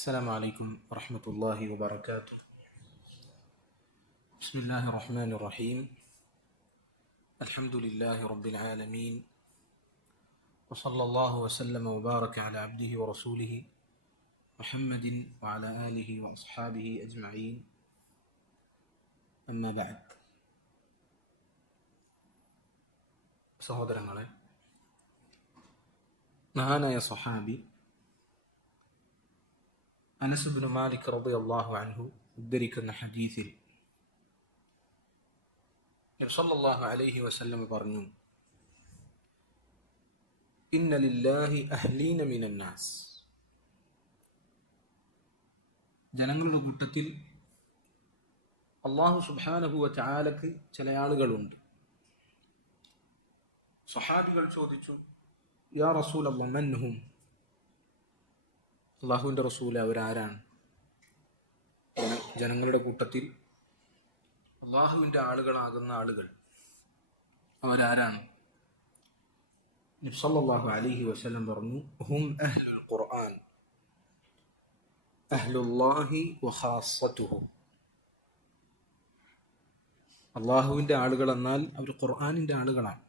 السلام عليكم ورحمة الله وبركاته. بسم الله الرحمن الرحيم. الحمد لله رب العالمين، وصلى الله وسلم وبارك على عبده ورسوله محمد وعلى آله وأصحابه أجمعين. أما بعد. സഹോദരങ്ങളെ, മഹാനായ സ്വഹാബി അനസ് ഇബ്നു മാലിക് റളിയല്ലാഹു അൻഹു ഉദ്ധരിക്കുന്ന ഹദീസിൽ നബി സല്ലല്ലാഹു അലൈഹി വസല്ലം പറഞ്ഞു, ഇന്ന ലില്ലാഹി അഹ്ലീന മിനൻ നാസ്. ജനങ്ങളുടെ കൂട്ടത്തിൽ അല്ലാഹു സുബ്ഹാനഹു വ തആലക്ക് ചില ആളുകളുണ്ട്. സ്വഹാബികൾ ചോദിച്ചു, യാ റസൂലല്ലാഹ് മൻഹും? അള്ളാഹുവിൻ്റെ റസൂൽ, അവരാരാണ്? ജനങ്ങളുടെ കൂട്ടത്തിൽ അള്ളാഹുവിൻ്റെ ആളുകളാകുന്ന ആളുകൾ അവരാരാണ്? നബി സല്ലല്ലാഹു അലൈഹി വസല്ലം പറഞ്ഞു, ഹും അഹ്ലുൽ ഖുർആൻ, അഹ്ലുല്ലാഹി വഖാസ്സതുഹു. അള്ളാഹുവിൻ്റെ ആളുകൾ എന്നാൽ അവർ ഖുർആനിൻ്റെ ആളുകളാണ്.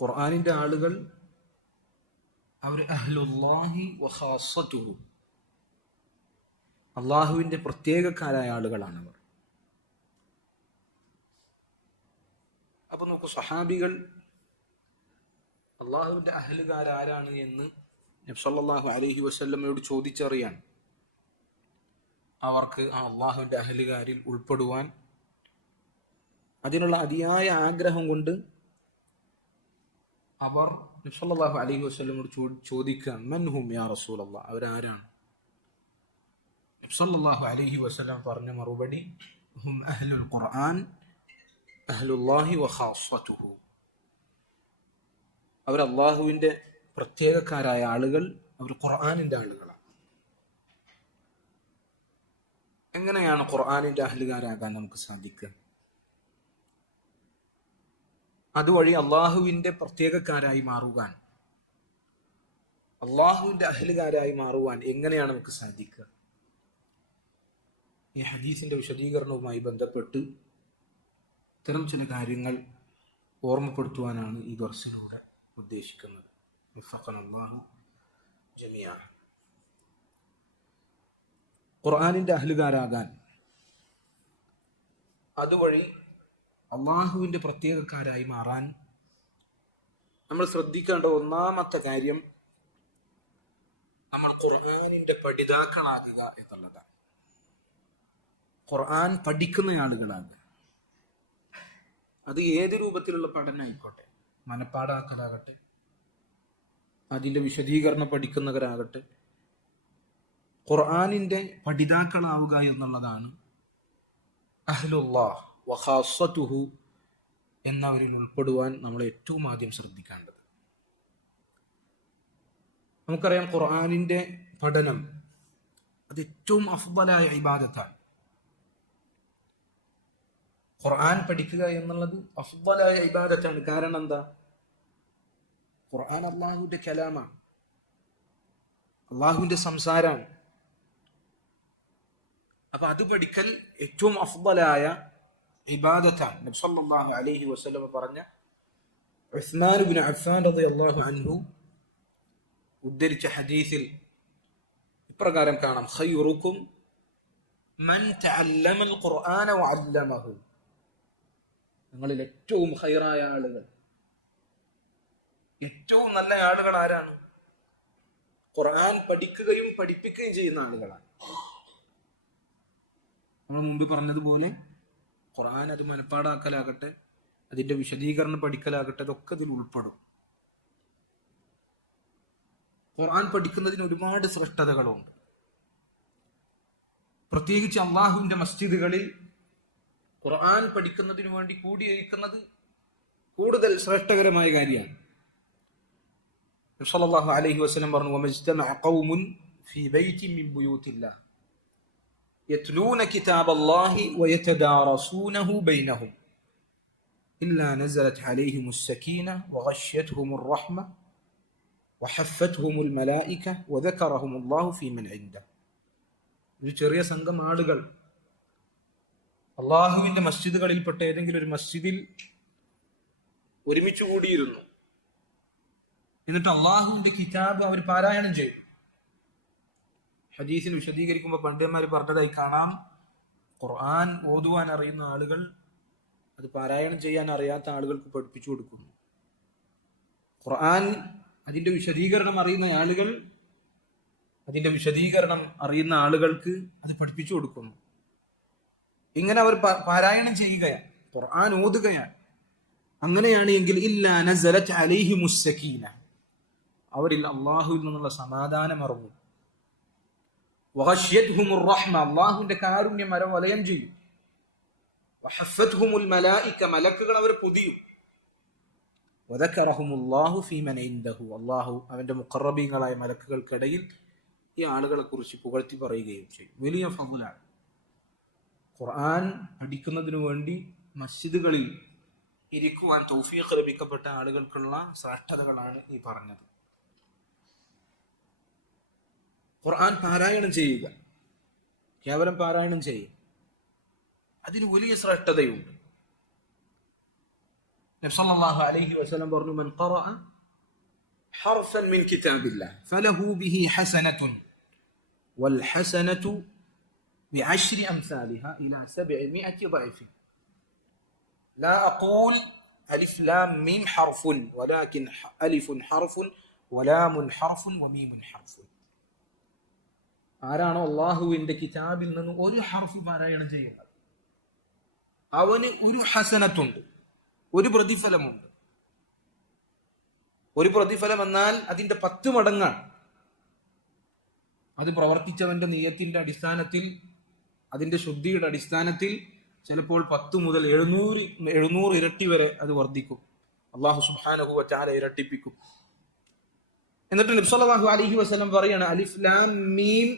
ഖുർആനിൻ്റെ ആളുകൾ അവർ അഹ്ലുല്ലാഹി വഖാസ്സതുഹു, അള്ളാഹുവിൻ്റെ പ്രത്യേകക്കാരായ ആളുകളാണവർ. അപ്പൊ നോക്കൂ, സ്വഹാബികൾ അള്ളാഹുവിൻ്റെ അഹ്ലുകാരാരാണ് എന്ന് നബി സല്ലല്ലാഹു അലൈഹി വസല്ലമയോട് ചോദിച്ചറിയാൻ, അവർക്ക് ആ അള്ളാഹുവിൻ്റെ അഹ്ലുകാരിൽ ഉൾപ്പെടുവാൻ അതിനുള്ള അതിയായ ആഗ്രഹം കൊണ്ട് അവർ നബി സല്ലല്ലാഹു അലൈഹി വസല്ലമയോട് ചോദിക്കാൻ, മൻഹും യാ റസൂലല്ലാഹ്, അവരാരാണ്? നബി സല്ലല്ലാഹു അലൈഹി വസല്ലം പറഞ്ഞ മറുപടി, ഹും അഹ്ലുൽ ഖുർആൻ, അഹ്ലുല്ലാഹി വഖാസ്സതുഹു. അവർ അള്ളാഹുവിൻ്റെ പ്രത്യേകക്കാരായ ആളുകൾ, അവർ ഖുർആനിൻ്റെ ആളുകളാണ്. എങ്ങനെയാണ് ഖുർആനിൻ്റെ അഹ്ലുകാരാകാൻ നമുക്ക് സാധിക്കുക? അതുവഴി അള്ളാഹുവിൻ്റെ പ്രത്യേകക്കാരായി മാറുവാൻ, അള്ളാഹുവിൻ്റെ അഹ്ലുകാരായി മാറുവാൻ എങ്ങനെയാണ് നമുക്ക് സാധിക്കുക? ഈ ഹദീസിന്റെ വിശദീകരണവുമായി ബന്ധപ്പെട്ട് ഇത്തരം ചില കാര്യങ്ങൾ ഓർമ്മപ്പെടുത്തുവാനാണ് ഈ ദർസിലൂടെ ഉദ്ദേശിക്കുന്നത്. വഫഖനല്ലാഹു ജമീഅൻ. ഖുർആനിൻ്റെ അഹ്ലുകാരാകാൻ, അതുവഴി അള്ളാഹുവിൻ്റെ പ്രത്യേകക്കാരായി മാറാൻ നമ്മൾ ശ്രദ്ധിക്കേണ്ട ഒന്നാമത്തെ കാര്യം, നമ്മൾ ഖുർആനിൻ്റെ പഠിതാക്കളാകുക എന്നുള്ളതാണ്. ഖുർആൻ പഠിക്കുന്ന ആളുകളാകുക. അത് ഏത് രൂപത്തിലുള്ള പഠനമായിക്കോട്ടെ, മനപ്പാടാക്കലാകട്ടെ, അതിൻ്റെ വിശദീകരണം പഠിക്കുന്നവരാകട്ടെ, ഖുർആനിൻ്റെ പഠിതാക്കളാവുക എന്നുള്ളതാണ് അഹ്ലുല്ലാഹ് വഖാസ്സതുഹു എന്നവരിൽ ഉൾപ്പെടുവാൻ നമ്മൾ ഏറ്റവും ആദ്യം ശ്രദ്ധിക്കേണ്ടത്. നമുക്കറിയാം, ഖുർആനിൻ്റെ പഠനം അത് ഏറ്റവും അഫ്ദലായ ഇബാദത്താണ്. ഖുർആൻ പഠിക്കുക എന്നുള്ളത് അഫ്ദലായ ഇബാദത്താണ്. കാരണം എന്താ? ഖുർആൻ അള്ളാഹുവിൻ്റെ കലാമാണ്, അള്ളാഹുവിൻ്റെ സംസാരമാണ്. അപ്പൊ അത് പഠിക്കൽ ഏറ്റവും അഫ്ദലായ ഇബാദത്താണ്. നബി സല്ലല്ലാഹു അലൈഹി വസല്ലം പറഞ്ഞ ഉസ്മാൻ ഇബ്നു അഫ്ഫാൻ റളിയല്ലാഹു അൻഹു ഉദ്ധരിച്ച ഹദീസിൽ ഇപ്രകാരം കാണാം, ഖൈറുക്കും മൻ തഅല്ലമൽ ഖുർആന വഅല്ലമഹു. നിങ്ങളിൽ ഏറ്റവും ഖൈറായ ആളുകൾ, ഏറ്റവും നല്ല ആളുകൾ ആരാണ്? ഖുർആൻ പഠിക്കുകയും പഠിപ്പിക്കുകയും ചെയ്യുന്ന ആളുകളാണ്. നമ്മൾ മുമ്പ് പറഞ്ഞതുപോലെ ഖുർആൻ അത് മനപ്പാടാക്കലാകട്ടെ, അതിന്റെ വിശദീകരണം പഠിക്കലാകട്ടെ, അതൊക്കെ ഇതിൽ ഉൾപ്പെടും. ഖുർആൻ പഠിക്കുന്നതിന് ഒരുപാട് ശ്രേഷ്ഠതകളുണ്ട്. പ്രത്യേകിച്ച് അള്ളാഹുവിന്റെ മസ്ജിദുകളിൽ ഖുർആൻ പഠിക്കുന്നതിനു വേണ്ടി കൂടിയിരിക്കുന്നത് കൂടുതൽ ശ്രേഷ്ഠകരമായ കാര്യമാണ്. നബി സല്ലല്ലാഹു അലൈഹി വസല്ലം പറഞ്ഞു, വമജ്തമഅ ഖൗമുൻ ഫീ ബൈതിൻ മിൻ ബുയൂത്തില്ലാഹ് യത്ലൂന കിതാബല്ലാഹി വയതദാറസൂനഹു ബൈനഹും ഇല്ലാ നസലത് അലൈഹിമുസ് സകീന വഗശ്യത്ഹുമുർ റഹ്മ വഹഫത്ഹുമുൽ മലായിക വദകറഹുമുല്ലാഹു ഫീമൻ ഇൻദഹു. ഒരു ചെറിയ സംഘം ആളുകൾ അള്ളാഹുവിന്റെ മസ്ജിദുകളിൽപ്പെട്ട ഏതെങ്കിലും ഒരു മസ്ജിദിൽ ഒരുമിച്ച് കൂടിയിരുന്നു. എന്നിട്ട് അള്ളാഹുവിന്റെ കിതാബ് അവർ പാരായണം ചെയ്തു. ഹദീസിൽ വിശദീകരിക്കുമ്പോൾ പണ്ഡിതന്മാർ പറഞ്ഞതായി കാണാം, ഖുർആൻ ഓതുവാൻ അറിയുന്ന ആളുകൾ അത് പാരായണം ചെയ്യാൻ അറിയാത്ത ആളുകൾക്ക് പഠിപ്പിച്ചു കൊടുക്കുന്നു. ഖുർആൻ അതിന്റെ വിശദീകരണം അറിയുന്ന ആളുകൾ ആളുകൾക്ക് അത് പഠിപ്പിച്ചു കൊടുക്കുന്നു. ഇങ്ങനെ അവർ പാരായണം ചെയ്യുകയാണ്, ഖുർആൻ ഓതുകയാണ്. അങ്ങനെയാണ് എങ്കിൽ ഇല്ലാ നസലത് അലൈഹിമുസ് സകീന, അവരിൽ അള്ളാഹുവിൽ നിന്നുള്ള സമാധാനം ഇറങ്ങും. വഗശ്യത്ഹുമുർ റഹ്മ, അള്ളാഹുവിന്റെ കാരുണ്യം അവരെ വലയം ചെയ്യും. വഹഫത്ഹുമുൽ മലായിക, മലക്കുകൾ അവരെ പൊതിയും. വദകറഹുമുല്ലാഹു ഫീമൻ ഇൻദഹു, അള്ളാഹു അവന്റെ മുഖറബീങ്ങളായ മലക്കുകൾക്കിടയിൽ ഈ ആളുകളെ കുറിച്ച് പുകഴ്ത്തി പറയുകയും ചെയ്യും. വലിയ ഫളാണ്. ഖുർആൻ പഠിക്കുന്നതിനു വേണ്ടി മസ്ജിദുകളിൽ ഇരിക്കുവാൻ തൗഫീഖ് ലഭിക്കപ്പെട്ട ആളുകൾക്കുള്ള ശ്രേഷ്ഠതകളാണ് ഈ പറഞ്ഞത്. ഖുർആൻ പാരായണം ചെയ്യുക, കേവലം പാരായണം ചെയ്യുക, അതിന് വലിയ ശ്രേഷ്ഠതയുണ്ട്. നബി സല്ലല്ലാഹു അലൈഹി വസല്ലം പറഞ്ഞു, മൻ ഖറഅ ഹർഫൻ മിൻ കിതാബില്ലാഹ് ഫലഹു ബിഹി ഹസനത്തുൻ വൽ ഹസനതു ബിഅശ്രി അംസാലിഹാ ഇലാ 700 ضعف. لا أقول ألف لام ميم حرف ولكن ألف حرف ولام حرف وميم حرف. ആരാണോ അള്ളാഹുവിന്റെ കിതാബിൽ നിന്ന് ഒരു ഹർഫ് പാരായണം ചെയ്യുന്നത് അവന് ഒരു ഹസനത്തുണ്ട്, ഒരു പ്രതിഫലമുണ്ട്. ഒരു പ്രതിഫലം എന്നാൽ അതിന്റെ 10 മടങ്ങാണ്. അത് പ്രവർത്തിച്ചവന്റെ നിയത്തിന്റെ അടിസ്ഥാനത്തിൽ, അതിന്റെ ശുദ്ധിയുടെ അടിസ്ഥാനത്തിൽ ചിലപ്പോൾ 10 മുതൽ 700 ഇരട്ടി വരെ അത് വർദ്ധിക്കും. അള്ളാഹു സുബ്ഹാനഹു വ തആല ഇരട്ടിപ്പിക്കും. എന്നിട്ട് നബി സല്ലല്ലാഹു അലൈഹി വസല്ലം പറയാണ്, അലിഫ് ലാം മീം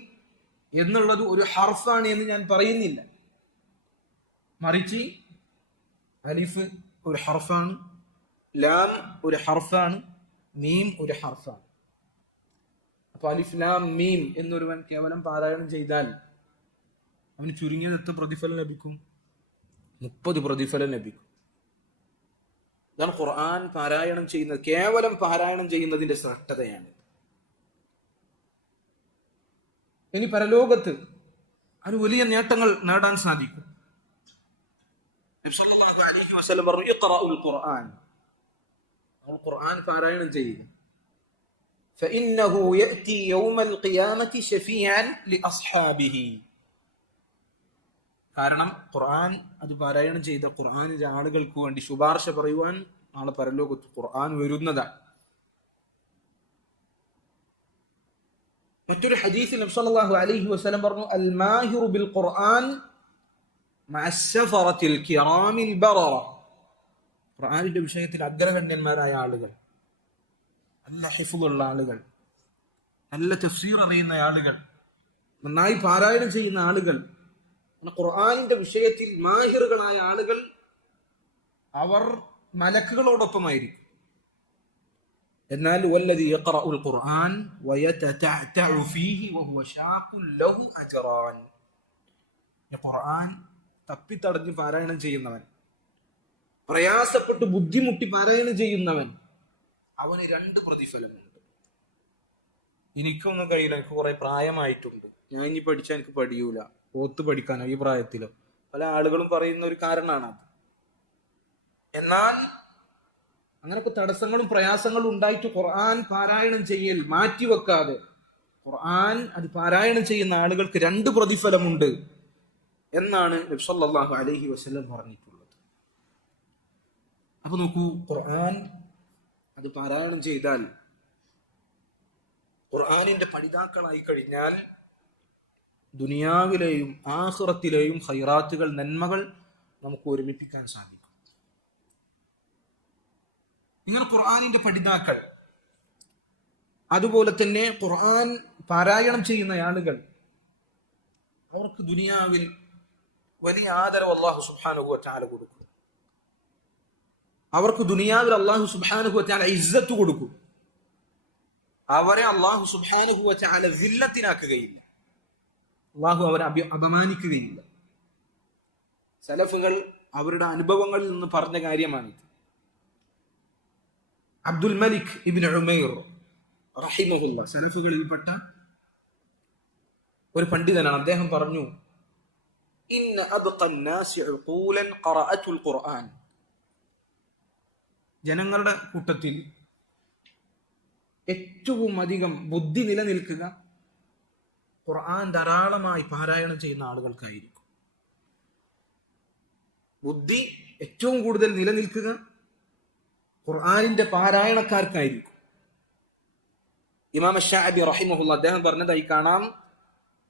എന്നുള്ളത് ഒരു ഹർഫാണ് എന്ന് ഞാൻ പറയുന്നില്ല, മറിച്ച് അലിഫ് ഒരു ഹർഫാണ്, ലാം ഒരു ഹർഫാണ്, മീം ഒരു ഹർഫാണ്. അപ്പൊ അലിഫ് ലാം മീം എന്നൊരുവൻ കേവലം പാരായണം ചെയ്താൽ അവന് ചുരുങ്ങിയത് എത്ര പ്രതിഫലം ലഭിക്കും? 30 പ്രതിഫലം ലഭിക്കും. ഇതാണ് ഖുർആൻ പാരായണം ചെയ്യുന്നത്, കേവലം പാരായണം ചെയ്യുന്നതിന്റെ ശ്രേഷ്ഠതയാണ്. ഇനി പരലോകത്ത് അത് വലിയ നേട്ടങ്ങൾ നേടാൻ സാധിക്കും. നബി സല്ലല്ലാഹു അലൈഹി വസല്ലം പറഞ്ഞു, ഇഖ്റഉൽ ഖുർആൻ, ഖുർആൻ പാരായണം ചെയ്യുക. ഫഇന്നഹു യഅതി യൗമൽ ഖിയാമത്തി ശഫീഅൻ ലിഅസ്ഹാബിഹി. കാരണം ഖുർആൻ അത് പാരായണം ചെയ്ത ഖുർആനിലെ ആളുകൾക്ക് വേണ്ടി ശുപാർശ പറയുവാൻ നാളെ പരലോകത്ത് ഖുർആൻ വരുന്നതാണ്. മറ്റൊരു ഹദീസിൽ നബി സല്ലല്ലാഹു അലൈഹി വസല്ലം പറഞ്ഞു, അൽ മാഹിറു ബിൽ ഖുർആൻ മഅസ്സഫറത്തിൽ കിറാമിൽ ബററ. ഖുർആനിന്റെ വിഷയത്തിൽ അഗ്രഗണ്യന്മാരായ ആളുകൾ, നല്ല ഹിഫ്ളുള്ള ആളുകൾ, നല്ല തഫ്സീർ അറിയുന്ന ആളുകൾ, നന്നായി പാരായണം ചെയ്യുന്ന ആളുകൾ, ഖുർആനിന്റെ വിഷയത്തിൽ മാഹിറുകളായ ആളുകൾ, അവർ മലക്കുകളോടൊപ്പമായിരിക്കും. എന്നാൽ വല്ലദി യഖറഉൽ ഖുർആൻ വയതതഅതഉ ഫീഹി വഹുവ ശാഖുൻ ലഹു അജ്റാൻ. ഖുർആൻ തപ്പിത്തടഞ്ഞ് പാരായണം ചെയ്യുന്നവൻ, പ്രയാസപ്പെട്ട് ബുദ്ധിമുട്ടി പാരായണം ചെയ്യുന്നവൻ, അവന് 2 പ്രതിഫലമുണ്ട്. എനിക്കൊന്നും കഴിയില്ല, എനിക്ക് കുറെ പ്രായമായിട്ടുണ്ട്, ഞാൻ ഇനി പഠിച്ചാൽ എനിക്ക് പഠിയൂല, ഓത്ത് പഠിക്കാനോ ഈ പ്രായത്തിലോ, പല ആളുകളും പറയുന്ന ഒരു കാരണമാണ് അത്. എന്നാൽ അങ്ങനൊക്കെ തടസ്സങ്ങളും പ്രയാസങ്ങളും ഉണ്ടായിട്ട് ഖുർആൻ പാരായണം ചെയ്യൽ മാറ്റിവെക്കാതെ ഖുർആൻ അത് പാരായണം ചെയ്യുന്ന ആളുകൾക്ക് 2 പ്രതിഫലമുണ്ട് എന്നാണ് നബി സല്ലല്ലാഹു അലൈഹി വസല്ലം പറഞ്ഞിട്ടുള്ളത്. അപ്പൊ നോക്കൂ, ഖുർആൻ അത് പാരായണം ചെയ്താൽ, ഖുർആനിന്റെ പഠിതാക്കളായി കഴിഞ്ഞാൽ ദുനിയാവിലെയും ആഖിറത്തിലെയും ഖൈറാത്തുകൾ, നന്മകൾ നമുക്ക് ഒരുമിപ്പിക്കാൻ സാധിക്കും. ഇങ്ങനെ ഖുർആനിന്റെ പഠിതാക്കൾ, അതുപോലെ തന്നെ ഖുർആൻ പാരായണം ചെയ്യുന്ന ആളുകൾ, അവർക്ക് ദുനിയാവിൽ വലിയ ആദരവ് അല്ലാഹു സുബ്ഹാനഹു വ തആല കൊടുക്കും. അവർക്ക് ദുനിയാവിൽ അല്ലാഹു സുബ്ഹാനഹു വ തആല ഇസ്സത്ത് കൊടുക്കും. അവരെ അള്ളാഹു സുബ്ഹാനഹു വ തആല വില്ലത്തിനാക്കുകയില്ല. അള്ളാഹു അവരെ അപമാനിക്കുകയില്ല. സലഫുകൾ അവരുടെ അനുഭവങ്ങളിൽ നിന്ന് പറഞ്ഞ കാര്യമാണിത്. അബ്ദുൽ മലിക് ഇബ്നു ഉമൈർ റഹിമഹുല്ലാ സലഫുകളിൽപ്പെട്ട ഒരു പണ്ഡിതനാണ്. അദ്ദേഹം പറഞ്ഞു, ഇന്ന അദ്ഖന്നാസി ഉഖൂലൻ ഖറഅത്തുൽ ഖുർആൻ. ജനങ്ങളുടെ കൂട്ടത്തിൽ ഏറ്റവും അധികം ബുദ്ധി നിലനിൽക്കുക ഖുർആൻ ധാരാളമായി പാരായണം ചെയ്യുന്ന ആളുകൾക്കായിരിക്കും. ബുദ്ധി ഏറ്റവും കൂടുതൽ നിലനിൽക്കുക ഖുർആനിന്റെ പാരായണക്കാർക്കായിരിക്കും. ഇമാം ശഅബി റഹിമഹുല്ലാ അദ്ദേഹം പറഞ്ഞതായി കാണാം,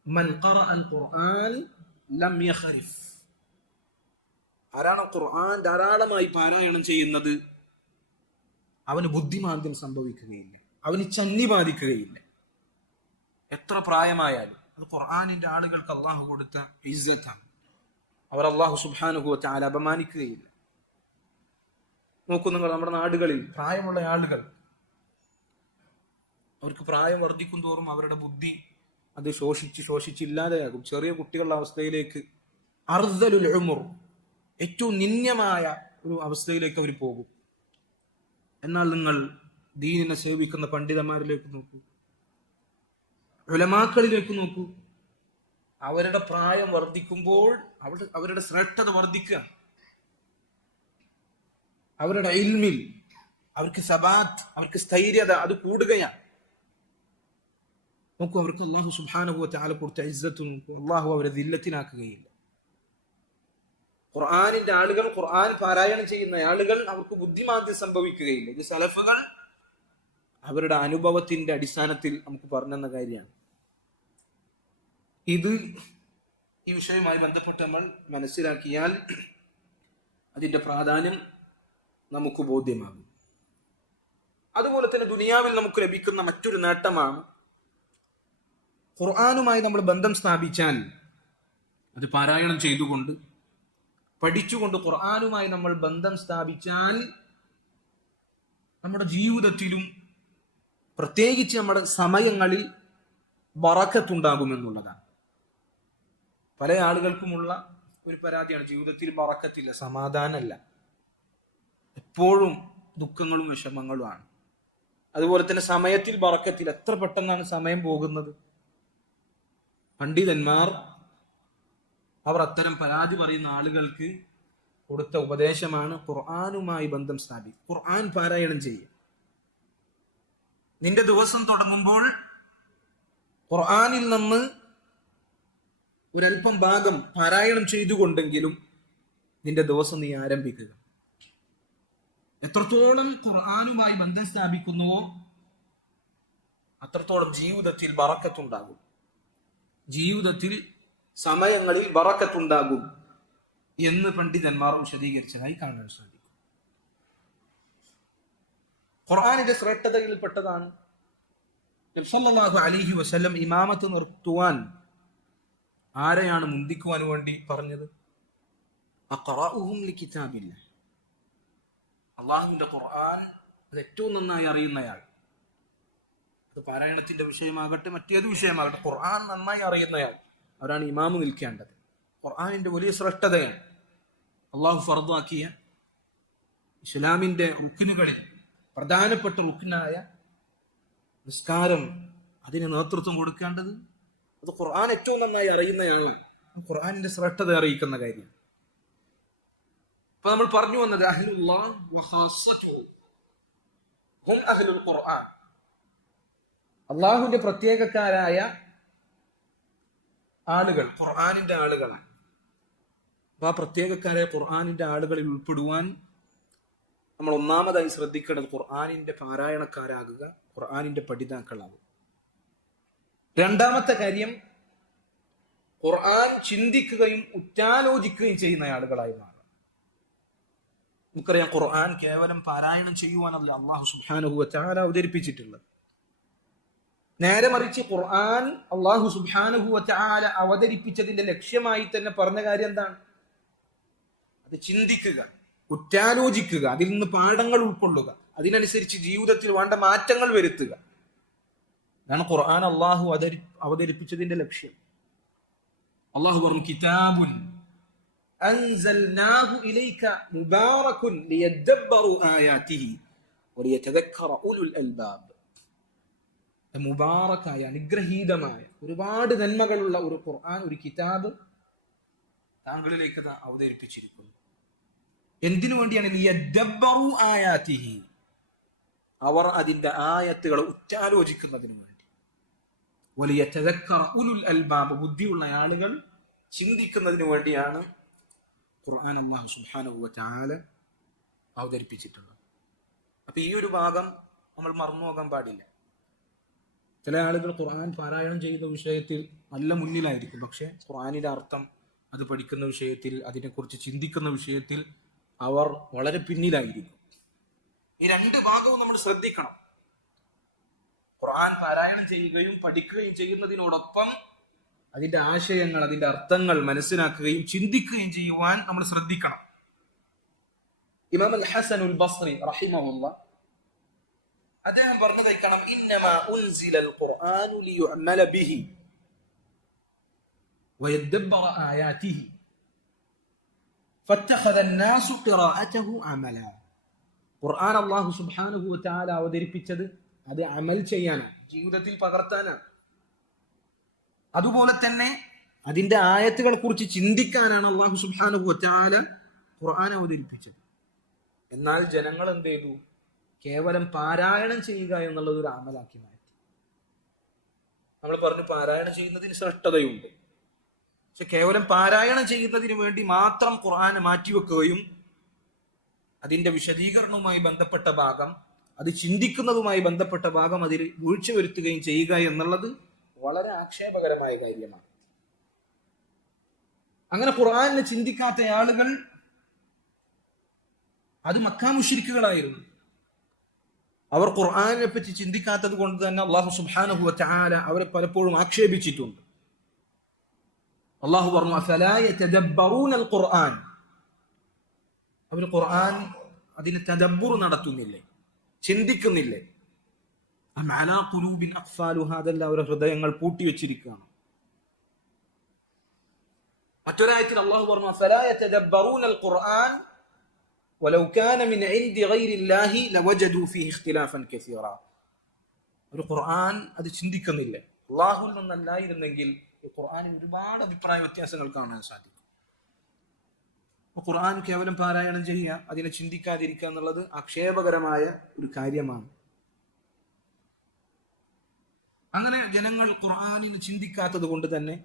മൻ ഖറഅൽ ഖുർആൻ ലം യഖരിഫ്. ആരാണ് ഖുർആൻ ധാരാളമായി പാരായണം ചെയ്യുന്നത് അവന് ബുദ്ധിമാന്ദ്യം സംഭവിക്കുകയില്ല, അവന് ചന്നി ബാധിക്കുകയില്ല. എത്ര പ്രായമായാലും അത് ഖുർആനിന്റെ ആളുകൾക്ക് അള്ളാഹു കൊടുത്ത ഇസ്സത്താണ്. അവർ അള്ളാഹു സുബ്ഹാനഹു വ തആല അപമാനിക്കുകയില്ല. നോക്കൂ നിങ്ങൾ, നമ്മുടെ നാടുകളിൽ പ്രായമുള്ള ആളുകൾ, അവർക്ക് പ്രായം വർദ്ധിക്കും തോറും അവരുടെ ബുദ്ധി അത് ശോഷിച്ചില്ലാതെയാകും. ചെറിയ കുട്ടികളുടെ അവസ്ഥയിലേക്ക്, അർദലുൽ ഉമർ, ഏറ്റവും നിന്ദ്യമായ ഒരു അവസ്ഥയിലേക്ക് അവർ പോകും. എന്നാൽ നിങ്ങൾ ദീനിനെ സേവിക്കുന്ന പണ്ഡിതന്മാരിലേക്ക് നോക്കൂ, ഉലമാക്കളിലേക്ക് നോക്കൂ. അവരുടെ പ്രായം വർദ്ധിക്കുമ്പോൾ അവരുടെ ശ്രേഷ്ഠത വർദ്ധിക്കുക, അവരുടെ ഇൽമിൽ അവർക്ക് സബാത്ത്, അവർക്ക് സ്ഥൈര്യത അത് കൂടുകയാണ്. നോക്കൂ, അവർക്ക് അള്ളാഹു സുബ്ഹാനഹു വ തആല കൊടുത്ത ഇസ്സത്ത് നോക്കൂ. അള്ളാഹു അവരെ ദില്ലത്തിനാക്കുകയില്ല. ഖുർആനിന്റെ ആളുകൾ, ഖുർആൻ പാരായണം ചെയ്യുന്ന ആളുകൾ, അവർക്ക് ബുദ്ധിമാന്ദ്യം സംഭവിക്കുകയില്ല. ഇത് സലഫുകൾ അവരുടെ അനുഭവത്തിന്റെ അടിസ്ഥാനത്തിൽ നമുക്ക് പറഞ്ഞെന്ന കാര്യമാണ്. ഇത് ഈ വിഷയവുമായി ബന്ധപ്പെട്ട് നമ്മൾ മനസ്സിലാക്കിയാൽ അതിന്റെ പ്രാധാന്യം നമുക്ക് ബോധ്യമാകും. അതുപോലെ തന്നെ ദുനിയാവിൽ നമുക്ക് ലഭിക്കുന്ന മറ്റൊരു നേട്ടമാണ്, ഖുർആനുമായി നമ്മൾ ബന്ധം സ്ഥാപിച്ചാൽ, അത് പാരായണം ചെയ്തുകൊണ്ട് പഠിച്ചുകൊണ്ട് ഖുർആനുമായി നമ്മൾ ബന്ധം സ്ഥാപിച്ചാൽ നമ്മുടെ ജീവിതത്തിലും പ്രത്യേകിച്ച് നമ്മുടെ സമയങ്ങളിൽ ബറക്കത്തുണ്ടാകുമെന്നുള്ളതാണ്. പല ആളുകൾക്കുമുള്ള ഒരു പരാതിയാണ്, ജീവിതത്തിൽ ബറക്കത്തില്ല, സമാധാനമല്ല, എപ്പോഴും ദുഃഖങ്ങളും വിഷമങ്ങളുമാണ്. അതുപോലെ തന്നെ സമയത്തിൽ ബറക്കത്തില്ല, എത്ര പെട്ടെന്നാണ് സമയം പോകുന്നത്. പണ്ഡിതന്മാർ അവർ അത്തരം പരാതി പറയുന്ന ആളുകൾക്ക് കൊടുത്ത ഉപദേശമാണ് ഖുർആനുമായി ബന്ധം സ്ഥാപിക്കുക, ഖുർആൻ പാരായണം ചെയ്യുക. നിന്റെ ദിവസം തുടങ്ങുമ്പോൾ ഖുർആനിൽ നിന്ന് ഒരൽപ്പം ഭാഗം പാരായണം ചെയ്തുകൊണ്ടെങ്കിലും നിന്റെ ദിവസം നീ ആരംഭിക്കുക. എത്രത്തോളം ഖുർആനുമായി ബന്ധം സ്ഥാപിക്കുന്നുവോ അത്രത്തോളം ജീവിതത്തിൽ ബറക്കത്തുണ്ടാകും, ജീവിതത്തിൽ സമയങ്ങളിൽ ബറക്കത്തുണ്ടാകും എന്ന് പണ്ഡിതന്മാർ വിശദീകരിച്ചതായി കാണാൻ സാധിക്കും. ഖുർആനിന്റെ ശ്രേഷ്ഠതയിൽപ്പെട്ടതാണ് നബി സല്ലല്ലാഹു അലൈഹി വസല്ലം ഇമാമത്ത് നിർത്തുവാൻ ആരെയാണ് മുന്തിക്കുവാൻ വേണ്ടി പറഞ്ഞത്? അഖറഉഹും ലികിതാബില്ലാഹ്, അള്ളാഹുവിന്റെ ഖുർആൻ അത് ഏറ്റവും നന്നായി അറിയുന്നയാൾ. അത് പാരായണത്തിന്റെ വിഷയമാകട്ടെ മറ്റേത് വിഷയമാകട്ടെ, ഖുർആൻ നന്നായി അറിയുന്നയാൾ, അവരാണ് ഇമാമ് നിൽക്കേണ്ടത്. ഖുർആനിന്റെ വലിയ ശ്രേഷ്ഠതയാണ്. അള്ളാഹു ഫർദാക്കിയ ഇസ്ലാമിന്റെ റുക്നുകളിൽ പ്രധാനപ്പെട്ട റുക്നായ നിസ്കാരം, അതിന് നേതൃത്വം കൊടുക്കേണ്ടത് അത് ഖുർആൻ ഏറ്റവും നന്നായി അറിയുന്നയാളാണ്. ഖുർആനിന്റെ ശ്രേഷ്ഠത അറിയിക്കുന്ന കാര്യം. അപ്പൊ നമ്മൾ പറഞ്ഞു വന്നത് അഹ്ലുല്ലാഹ് വ ഖാസ്സതുഹു ഹും അഹ്ലുൽ ഖുർആൻ, അള്ളാഹുവിന്റെ പ്രത്യേകക്കാരായ ആളുകൾ ഖുർആനിന്റെ ആളുകളാണ്. അപ്പൊ ആ പ്രത്യേകക്കാരായ ഖുർആനിന്റെ ആളുകളിൽ ഉൾപ്പെടുവാൻ നമ്മൾ ഒന്നാമതായി ശ്രദ്ധിക്കേണ്ടത് ഖുർആനിന്റെ പാരായണക്കാരാകുക, ഖുർആനിന്റെ പഠിതാക്കളാകുക. രണ്ടാമത്തെ കാര്യം, ഖുർആൻ ചിന്തിക്കുകയും ഉറ്റാലോചിക്കുകയും ചെയ്യുന്ന ആളുകളായി മാറുക. നമുക്കറിയാം, ഖുർആൻ കേവലം പാരായണം ചെയ്യുവാനല്ല അല്ലാഹു സുബ്ഹാനഹു വ തആല അവതരിപ്പിച്ചിട്ടുള്ളത്. നേരെ മറിച്ച് ഖുർആൻ അല്ലാഹു സുബ്ഹാനഹു വ തആല അവതരിപ്പിച്ചതിന്റെ ലക്ഷ്യമായി തന്നെ പറഞ്ഞ കാര്യം എന്താണ്? അത് ചിന്തിക്കുക, ഉറ്റാലോചിക്കുക, അതിൽ നിന്ന് പാഠങ്ങൾ ഉൾക്കൊള്ളുക, അതിനനുസരിച്ച് ജീവിതത്തിൽ വേണ്ട മാറ്റങ്ങൾ വരുത്തുക. ഇതാണ് ഖുർആൻ അള്ളാഹു അവതരിപ്പിച്ചതിന്റെ ലക്ഷ്യം. അള്ളാഹു പറഞ്ഞു കിതാബുൻ അൻസൽനാഹു ഇലൈക മുബാറകുൻ ലിയദബ്ബറു ആയാതിഹി വലിയതദക്കറ ഉലുൽ അൽബാബ്. മുബാറക്കായ അനുഗ്രഹീതമായ ഒരുപാട് നന്മകളുള്ള ഒരു ഖുർആൻ, ഒരു കിതാബ് താങ്കളിലേക്ക് അവതരിപ്പിച്ചിരിക്കുന്നു. എന്തിനു വേണ്ടിയാണ്? ലിയദബ്ബറു ആയാതിഹി, അവർ അതിന്റെ ആയത്തുകളെ ഉറ്റാലോചിക്കുന്നതിന് വേണ്ടി. വലിയതദക്കറ ഉലുൽ അൽബാബ്, ബുദ്ധിയുള്ള ആളുകൾ ചിന്തിക്കുന്നതിന് വേണ്ടിയാണ് ഖുർആൻ അല്ലാഹു സുബ്ഹാനഹു വ തആല അവതരിപ്പിച്ചിട്ടുള്ളത്. അപ്പൊ ഈ ഒരു ഭാഗം നമ്മൾ മറന്നു പോകാൻ പാടില്ല. ചില ആളുകൾ ഖുർആൻ പാരായണം ചെയ്യുന്ന വിഷയത്തിൽ നല്ല മുന്നിലായിരിക്കും, പക്ഷെ ഖുർആനിന്റെ അർത്ഥം അത് പഠിക്കുന്ന വിഷയത്തിൽ, അതിനെക്കുറിച്ച് ചിന്തിക്കുന്ന വിഷയത്തിൽ അവർ വളരെ പിന്നിലായിരിക്കും. ഈ രണ്ട് ഭാഗവും നമ്മൾ ശ്രദ്ധിക്കണം. ഖുർആൻ പാരായണം ചെയ്യുകയും പഠിക്കുകയും ചെയ്യുന്നതിനോടൊപ്പം അതിന്റെ ആശയങ്ങൾ, അതിന്റെ അർത്ഥങ്ങൾ മനസ്സിലാക്കുകയും ചിന്തിക്കുകയും ചെയ്യുവാൻ നമ്മൾ ശ്രദ്ധിക്കണം. ഇമാം അൽ ഹസനുൽ ബസ്രി റഹിമഹുല്ലാഹ് അദ്ദേഹം പറഞ്ഞു കേൾക്കണം, ഇന്നമാ ഉൻസിലൽ ഖുർആനു ലിയുഅമല ബിഹി വയദബ്ബറ ആയാതിഹി ഫത്തഖദ അന്നാസു ഖിറാഅതഹു അമല. ഖുർആൻ അല്ലാഹു സുബ്ഹാനഹു വ തആല അവതരിപ്പിച്ചത് അത് അമൽ ചെയ്യാനാണ്, ജീവിതത്തിൽ പകർത്താനാണ്. അതുപോലെ തന്നെ അതിന്റെ ആയത്തുകളെ കുറിച്ച് ചിന്തിക്കാനാണ് അല്ലാഹു സുബ്ഹാനഹു വ തആല ഖുർആൻ അവതരിപ്പിച്ചത്. എന്നാൽ ജനങ്ങൾ എന്ത് ചെയ്തു? കേവലം പാരായണം ചെയ്യുക എന്നുള്ളത് ഒരു അമലാക്കി മാറ്റി. നമ്മൾ പറഞ്ഞു പാരായണം ചെയ്യുന്നതിന് ശ്രേഷ്ഠതയുണ്ട്, പക്ഷെ കേവലം പാരായണം ചെയ്യുന്നതിന് വേണ്ടി മാത്രം ഖുർആനെ മാറ്റിവെക്കുകയും അതിന്റെ വിശദീകരണവുമായി ബന്ധപ്പെട്ട ഭാഗം, അത് ചിന്തിക്കുന്നതുമായി ബന്ധപ്പെട്ട ഭാഗം അതിൽ വീഴ്ച വരുത്തുകയും ചെയ്യുക എന്നുള്ളത് വളരെ ആക്ഷേപകരമായ കാര്യമാണ്. അങ്ങനെ ഖുർആനിനെ ചിന്തിക്കാത്ത ആളുകൾ അത് മക്കാ മുശ്രിക്കുകളായിരുന്നു. അവർ ഖുർആനിനെ പറ്റി ചിന്തിക്കാത്തത് കൊണ്ട് തന്നെ അല്ലാഹു സുബ്ഹാനഹു വ തആല അവരെ പലപ്പോഴും ആക്ഷേപിച്ചിട്ടുണ്ട്. അല്ലാഹു പറഞ്ഞു അഫലാ യതദബ്ബറൂനൽ ഖുർആൻ, അവർ ഖുർആൻ അതിന് തദബ്ബുർ നടത്തുന്നില്ലേ, ചിന്തിക്കുന്നില്ലേ? അം അലാ ഖുലൂബിൻ അഖ്ഫാലുഹാ, അതെല്ലാം അവരുടെ ഹൃദയങ്ങൾ പൂട്ടിവെച്ചിരിക്കുകയാണ്. മറ്റൊരായത്തിൽ അല്ലാഹു പറഞ്ഞു അഫലാ യതദബ്ബറൂനൽ ഖുർആൻ വലൗ കാന മിൻ ഇൻദി ഗൈരില്ലാഹി ലവജദു ഫീഹി ഇഖ്തിലാഫൻ കസീറാ. ഒരു ഖുർആൻ അത് ചിന്തിക്കുന്നില്ല, അല്ലാഹുവിൽ നിന്നല്ലായിരുന്നെങ്കിൽ ഈ ഖുർആനിൽ ഒരുപാട് അഭിപ്രായ വ്യത്യാസങ്ങൾ കാണാൻ സാധിക്കും. ഖുർആൻ കേവലം പാരായണം ചെയ്യുക, അതിനെ ചിന്തിക്കാതിരിക്കുക എന്നുള്ളത് ആക്ഷേപകരമായ ഒരു കാര്യമാണ്. അങ്ങനെ ജനങ്ങൾ ഖുർആനിന് ചിന്തിക്കാത്തത് കൊണ്ട് തന്നെ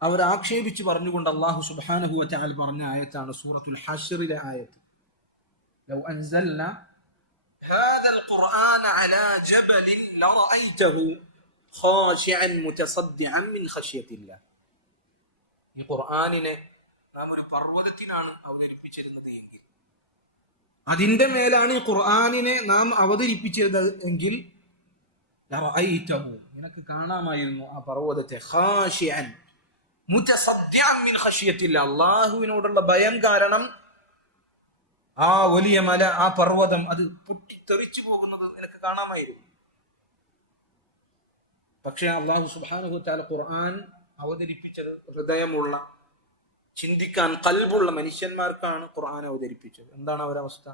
അവർ ആക്ഷേപിച്ച് പറഞ്ഞുകൊണ്ട് അല്ലാഹു സുബ്ഹാനഹു വ തആല പറഞ്ഞ ആയത്താണ് സൂറത്തുൽ ഹശ്റിലെ ആയത്ത്. ലൗ അൻസൽനാ ഹാദൽ ഖുർആന അലാ ജബലിൻ ലറഅയ്തഹു ഖാശിഅൻ മുതസദ്ദിഅൻ മിൻ ഖശ്യത്തില്ലാഹ്. ഈ ഖുർആനിനെ നാം ഒരു പർവ്വതത്തിനാണ് അവതരിപ്പിച്ചിരുന്നത് എങ്കിൽ, അതിന്റെ മേലാണ് ഈ ഖുർആനിനെ നാം അവതരിപ്പിച്ചിരുന്നത് എങ്കിൽ ലറഅയ്തഹു, നിനക്ക് കാണാമായിരുന്നു ആ പർവ്വതത്തെ, ഖാശിഅൻ മുതസദ്ദിഅൻ മിൻ ഖശ്യത്തില്ലാഹ്, അല്ലാഹുവിനോടുള്ള ഭയം കാരണം ആ വലിയ മല, ആ പർവ്വതം അത് പൊട്ടിത്തെറിച്ചു പോകുന്നത് നിനക്ക് കാണാമായിരുന്നു. പക്ഷെ അല്ലാഹു സുബ്ഹാനഹു വ തആല ഖുർആൻ അവതരിപ്പിച്ചത് ഹൃദയമുള്ള, ചിന്തിക്കാൻ ഖൽബുള്ള മനുഷ്യന്മാർക്കാണ് ഖുർആൻ അവതരിപ്പിച്ചത്. എന്താണ് അവരവസ്ഥ?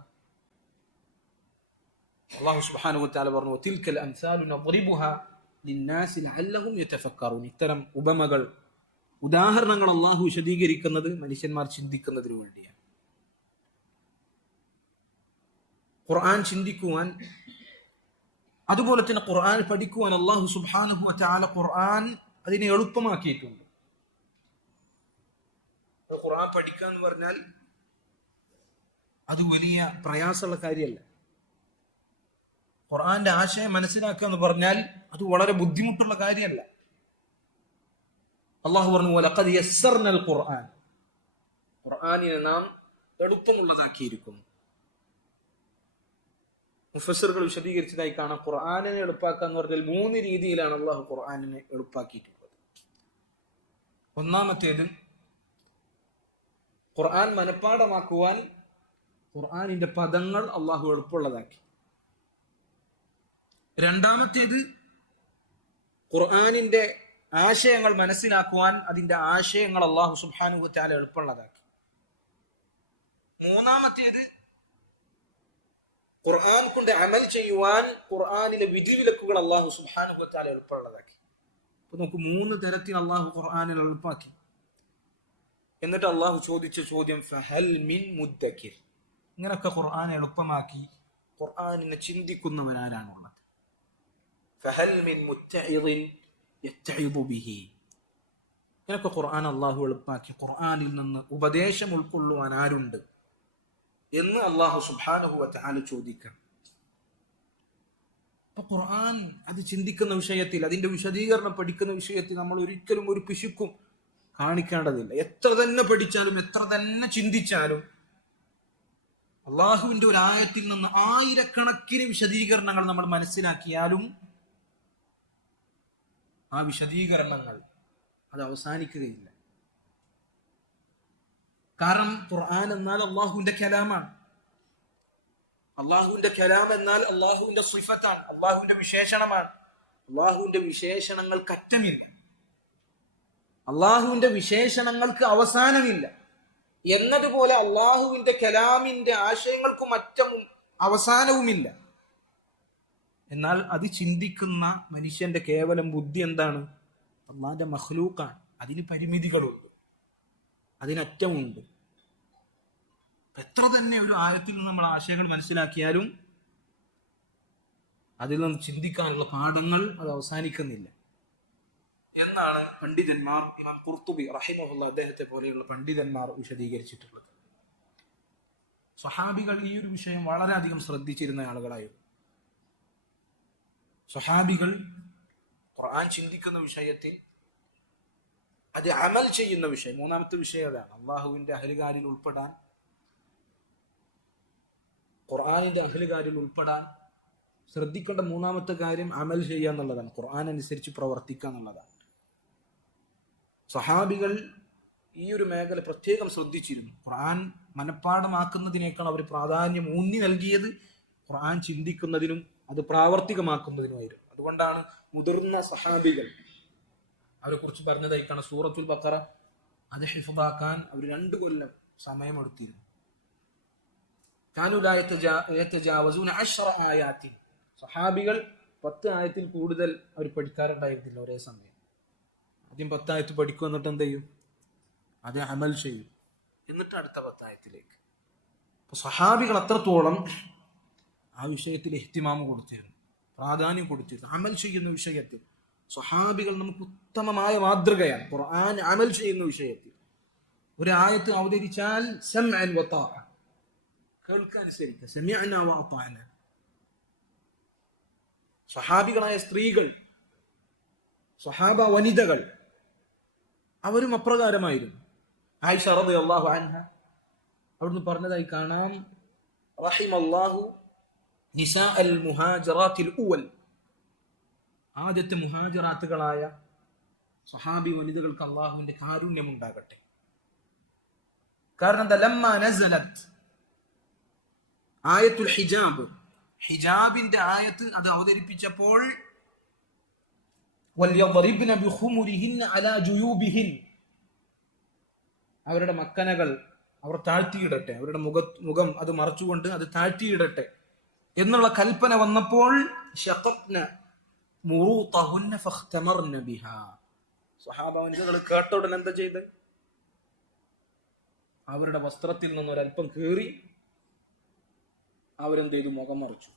അല്ലാഹു സുബ്ഹാനഹു വ തആല പറഞ്ഞു തിൽകൽ അംസാലു നദ്രിബുഹാ ലിന്നാസി ലഅല്ലഹും യതഫക്കറൂൻ. ഇത്തരം ഉപമകൾ, ഉദാഹരണങ്ങൾ അല്ലാഹു വിശദീകരിക്കുന്നത് മനുഷ്യന്മാർ ചിന്തിക്കുന്നതിന് വേണ്ടിയാണ്. ഖുർആൻ ചിന്തിക്കുവാൻ, അതുപോലെ തന്നെ ഖുർആൻ പഠിക്കുവാൻ അല്ലാഹു സുബ്ഹാനഹു വ തആല ഖുർആൻ അതിനെ എളുപ്പമാക്കിയിട്ടുണ്ട്. ഖുർആൻ പഠിക്കുക എന്ന് പറഞ്ഞാൽ അത് വലിയ പ്രയാസമുള്ള കാര്യമല്ല. ഖുർആന്റെ ആശയം മനസ്സിലാക്കുക എന്ന് പറഞ്ഞാൽ അത് വളരെ ബുദ്ധിമുട്ടുള്ള കാര്യമല്ല. അല്ലാഹു പറഞ്ഞു വലഖദ് യസ്സർനൽ ഖുർആൻ, ഖുർആനിനെ നാം എളുപ്പമുള്ളതാക്കിയിരിക്കുന്നു. മുഫസ്സിറുകൾ വിശദീകരിച്ചതായി കാണാം, ഖുർആനിനെ എളുപ്പാക്കുക എന്ന് പറഞ്ഞാൽ 3 രീതിയിലാണ് അല്ലാഹു ഖുർആനിനെ എളുപ്പാക്കിയിട്ടുള്ളത്. ഒന്നാമത്തേത്, ഖുർആൻ മനഃപ്പാഠമാക്കുവാൻ ഖുർആനിന്റെ പദങ്ങൾ അല്ലാഹു എളുപ്പമുള്ളതാക്കി. രണ്ടാമത്തേത്, ഖുർആനിന്റെ ആശയങ്ങൾ മനസ്സിലാക്കുവാൻ അതിന്റെ ആശയങ്ങൾ അല്ലാഹു സുബ്ഹാനഹു വ തആല എളുപ്പമുള്ളതാക്കി. മൂന്നാമത്തേത്, ഖുർആൻ കൊണ്ട് അമൽ ചെയ്യുവാൻ ഖുർആനിലെ വിധിവിലക്കുകൾ അല്ലാഹു സുബ്ഹാനഹു വ തആല എളുപ്പമുള്ളതാക്കി. അപ്പൊ നമുക്ക് 3 തരത്തിൽ അല്ലാഹു ഖുർആനിൽ എളുപ്പമാക്കി. എന്നിട്ട് അല്ലാഹു ചോദിച്ച ചോദ്യം ഫഹൽ മിൻ മുദ്ദക്കിർ. ഇങ്ങനൊക്കെ ഖുർആൻ എളുപ്പമാക്കി ഖുർആനിനെ ചിന്തിക്കുന്നവനാരാണുള്ളത്? ഫഹൽ മിൻ മുത്തഇദിൻ യത്തഇദു ബിഹി. ഇങ്ങനൊക്കെ ഖുർആൻ അല്ലാഹു എളുപ്പമാക്കി ഖുർആനിൽ നിന്ന് ഉപദേശം ഉൾക്കൊള്ളുവാൻ ആരുണ്ട് എന്ന് അല്ലാഹു സുബ്ഹാനഹു വ തആല ചോദിക്കണം. അപ്പൊ ഖുർആൻ അത് ചിന്തിക്കുന്ന വിഷയത്തിൽ, അതിന്റെ വിശദീകരണം പഠിക്കുന്ന വിഷയത്തിൽ നമ്മൾ ഒരിക്കലും ഒരു പിശുക്കും കാണിക്കേണ്ടതില്ല. എത്ര തന്നെ പഠിച്ചാലും എത്ര തന്നെ ചിന്തിച്ചാലും അള്ളാഹുവിന്റെ ഒരു ആയത്തിൽ നിന്ന് ആയിരക്കണക്കിന് വിശദീകരണങ്ങൾ നമ്മൾ മനസ്സിലാക്കിയാലും ആ വിശദീകരണങ്ങൾ അത് അവസാനിക്കുകയില്ല. കാരണം ഖുർആൻ എന്നാൽ അള്ളാഹുവിന്റെ കലാമാണ്. അള്ളാഹുവിന്റെ കലാം എന്നാൽ അള്ളാഹുവിന്റെ സിഫത്താണ്, അള്ളാഹുവിന്റെ വിശേഷണമാണ്. അള്ളാഹുവിന്റെ വിശേഷണങ്ങൾക്ക് അറ്റമില്ല, അള്ളാഹുവിന്റെ വിശേഷണങ്ങൾക്ക് അവസാനമില്ല. എന്നതുപോലെ അള്ളാഹുവിന്റെ കലാമിന്റെ ആശയങ്ങൾക്കും അറ്റവും അവസാനവുമില്ല. എന്നാൽ അത് ചിന്തിക്കുന്ന മനുഷ്യന്റെ കേവലം ബുദ്ധി എന്താണ്? അള്ളാഹിന്റെ മഖ്ലൂഖാണ്. അതിന് പരിമിതികളുണ്ട്, അതിനറ്റമുണ്ട്. എത്ര തന്നെ ഒരു ആയത്തിൽ നിന്ന് നമ്മൾ ആശയങ്ങൾ മനസ്സിലാക്കിയാലും അതിൽ നിന്ന് ചിന്തിക്കാനുള്ള പാഠങ്ങൾ അത് അവസാനിക്കുന്നില്ല എന്നാണ് പണ്ഡിതന്മാർ, ഇമാം ഖുർത്തുബി റഹിമഹുല്ലാഹ് അദ്ദേഹത്തെ പോലെയുള്ള പണ്ഡിതന്മാർ വിശദീകരിച്ചിട്ടുള്ളത്. സ്വഹാബികൾ ഈ ഒരു വിഷയം വളരെയധികം ശ്രദ്ധിച്ചിരുന്ന ആളുകളായിരുന്നു. സ്വഹാബികൾ ഖുർആൻ ചിന്തിക്കുന്ന വിഷയത്തിൽ, അത് അമൽ ചെയ്യുന്ന വിഷയം, മൂന്നാമത്തെ വിഷയം അതാണ്. അള്ളാഹുവിന്റെ അഹ്ലുകാരിൽ ഉൾപ്പെടാൻ, ഖുർആനിന്റെ അഹ്ലുകാരിൽ ഉൾപ്പെടാൻ ശ്രദ്ധിക്കേണ്ട മൂന്നാമത്തെ കാര്യം അമൽ ചെയ്യുക എന്നുള്ളതാണ്, ഖുർആൻ അനുസരിച്ച് പ്രവർത്തിക്കുക എന്നുള്ളതാണ്. സഹാബികൾ ഈ ഒരു മേഖല പ്രത്യേകം ശ്രദ്ധിച്ചിരുന്നു. ഖുർആൻ മനഃപ്പാഠമാക്കുന്നതിനേക്കാൾ അവർ പ്രാധാന്യം ഊന്നി നൽകിയത് ഖുർആൻ ചിന്തിക്കുന്നതിനും അത് പ്രാവർത്തികമാക്കുന്നതിനുമായിരുന്നു. അതുകൊണ്ടാണ് മുതിർന്ന സഹാബികൾ അവരെ കുറിച്ച് പറഞ്ഞതായിട്ടാണ് സൂറത്തുൽ ബഖറ അത് ഹിഫ്ദാക്കാൻ അവർ 2 കൊല്ലം സമയമെടുത്തിരുന്നു. സഹാബികൾ 10 ആയത്തിൽ കൂടുതൽ അവർ പഠിക്കാറുണ്ടായിരുന്നില്ല ഒരേ സമയം. ആദ്യം 10 ആയത്ത് പഠിക്കും, എന്നിട്ട് എന്ത് ചെയ്യും? അത് അമൽ ചെയ്യും, എന്നിട്ട് അടുത്ത 10 ആയത്തിലേക്ക്. അപ്പൊ സഹാബികൾ അത്രത്തോളം ആ വിഷയത്തിൽ ഇഹ്തിമാം കൊടുത്തിരുന്നു, പ്രാധാന്യം കൊടുത്തിരുന്നു. അമൽ ചെയ്യുന്ന വിഷയത്തിൽ സഹാബികൾ നമുക്ക് ഉത്തമമായ മാതൃകയാണ്. ഖുർആൻ അമൽ ചെയ്യുന്ന വിഷയത്തിൽ ഒരു ആയത്ത് അവതരിച്ചാൽ സമഅൻ വതാഅ, കേൾക്കനുസരിക്കുക, സമിഅനാ വഅതഅന. സഹാബികളായ സ്ത്രീകൾ, സഹാബ വനിതകൾ, അവരും അപ്രകാരമായിരുന്നു. ആയിഷ റളിയല്ലാഹു അൻഹ അവിടുന്ന് പറഞ്ഞതായി കാണാം, റഹിമല്ലാഹു നിസാഅൽ മുഹാജിറാത്തിൽ ഉവൽ, ആദ്യത്തെ മുഹാജിറാത്തുകളായ സഹാബി വനിതകൾക്ക് അള്ളാഹുവിന്റെ കാരുണ്യം ഉണ്ടാകട്ടെ. കാരണം ലമ്മ നസലത് ആയത്തുൽ ഹിജാബ്, ഹിജാബിന്റെ ആയത്ത് അത് അവതരിപ്പിച്ചപ്പോൾ വൽയദ്രിബ്ന ബിഖുമുരിഹിന്ന അലാ ജുയൂബിഹിൻ, അവരുടെ മക്കനകൾ അവർ താഴ്ത്തിയിടട്ടെ, അവരുടെ മുഖം അത് മറച്ചുകൊണ്ട് അത് താഴ്ത്തിയിടട്ടെ എന്നുള്ള കൽപ്പന വന്നപ്പോൾ ശഖഖ്ന മുറൂതഹുന്ന ഫഖ്തമർന ബിഹാ, സ്വഹാബ വനിതകൾ കേട്ട ഉടനെ എന്താ ചെയ്ത്? അവരുടെ വസ്ത്രത്തിൽ നിന്ന് ഒരല്പം കീറി അവരെന്ത് ചെയ്തു? മുഖം മറിച്ചു,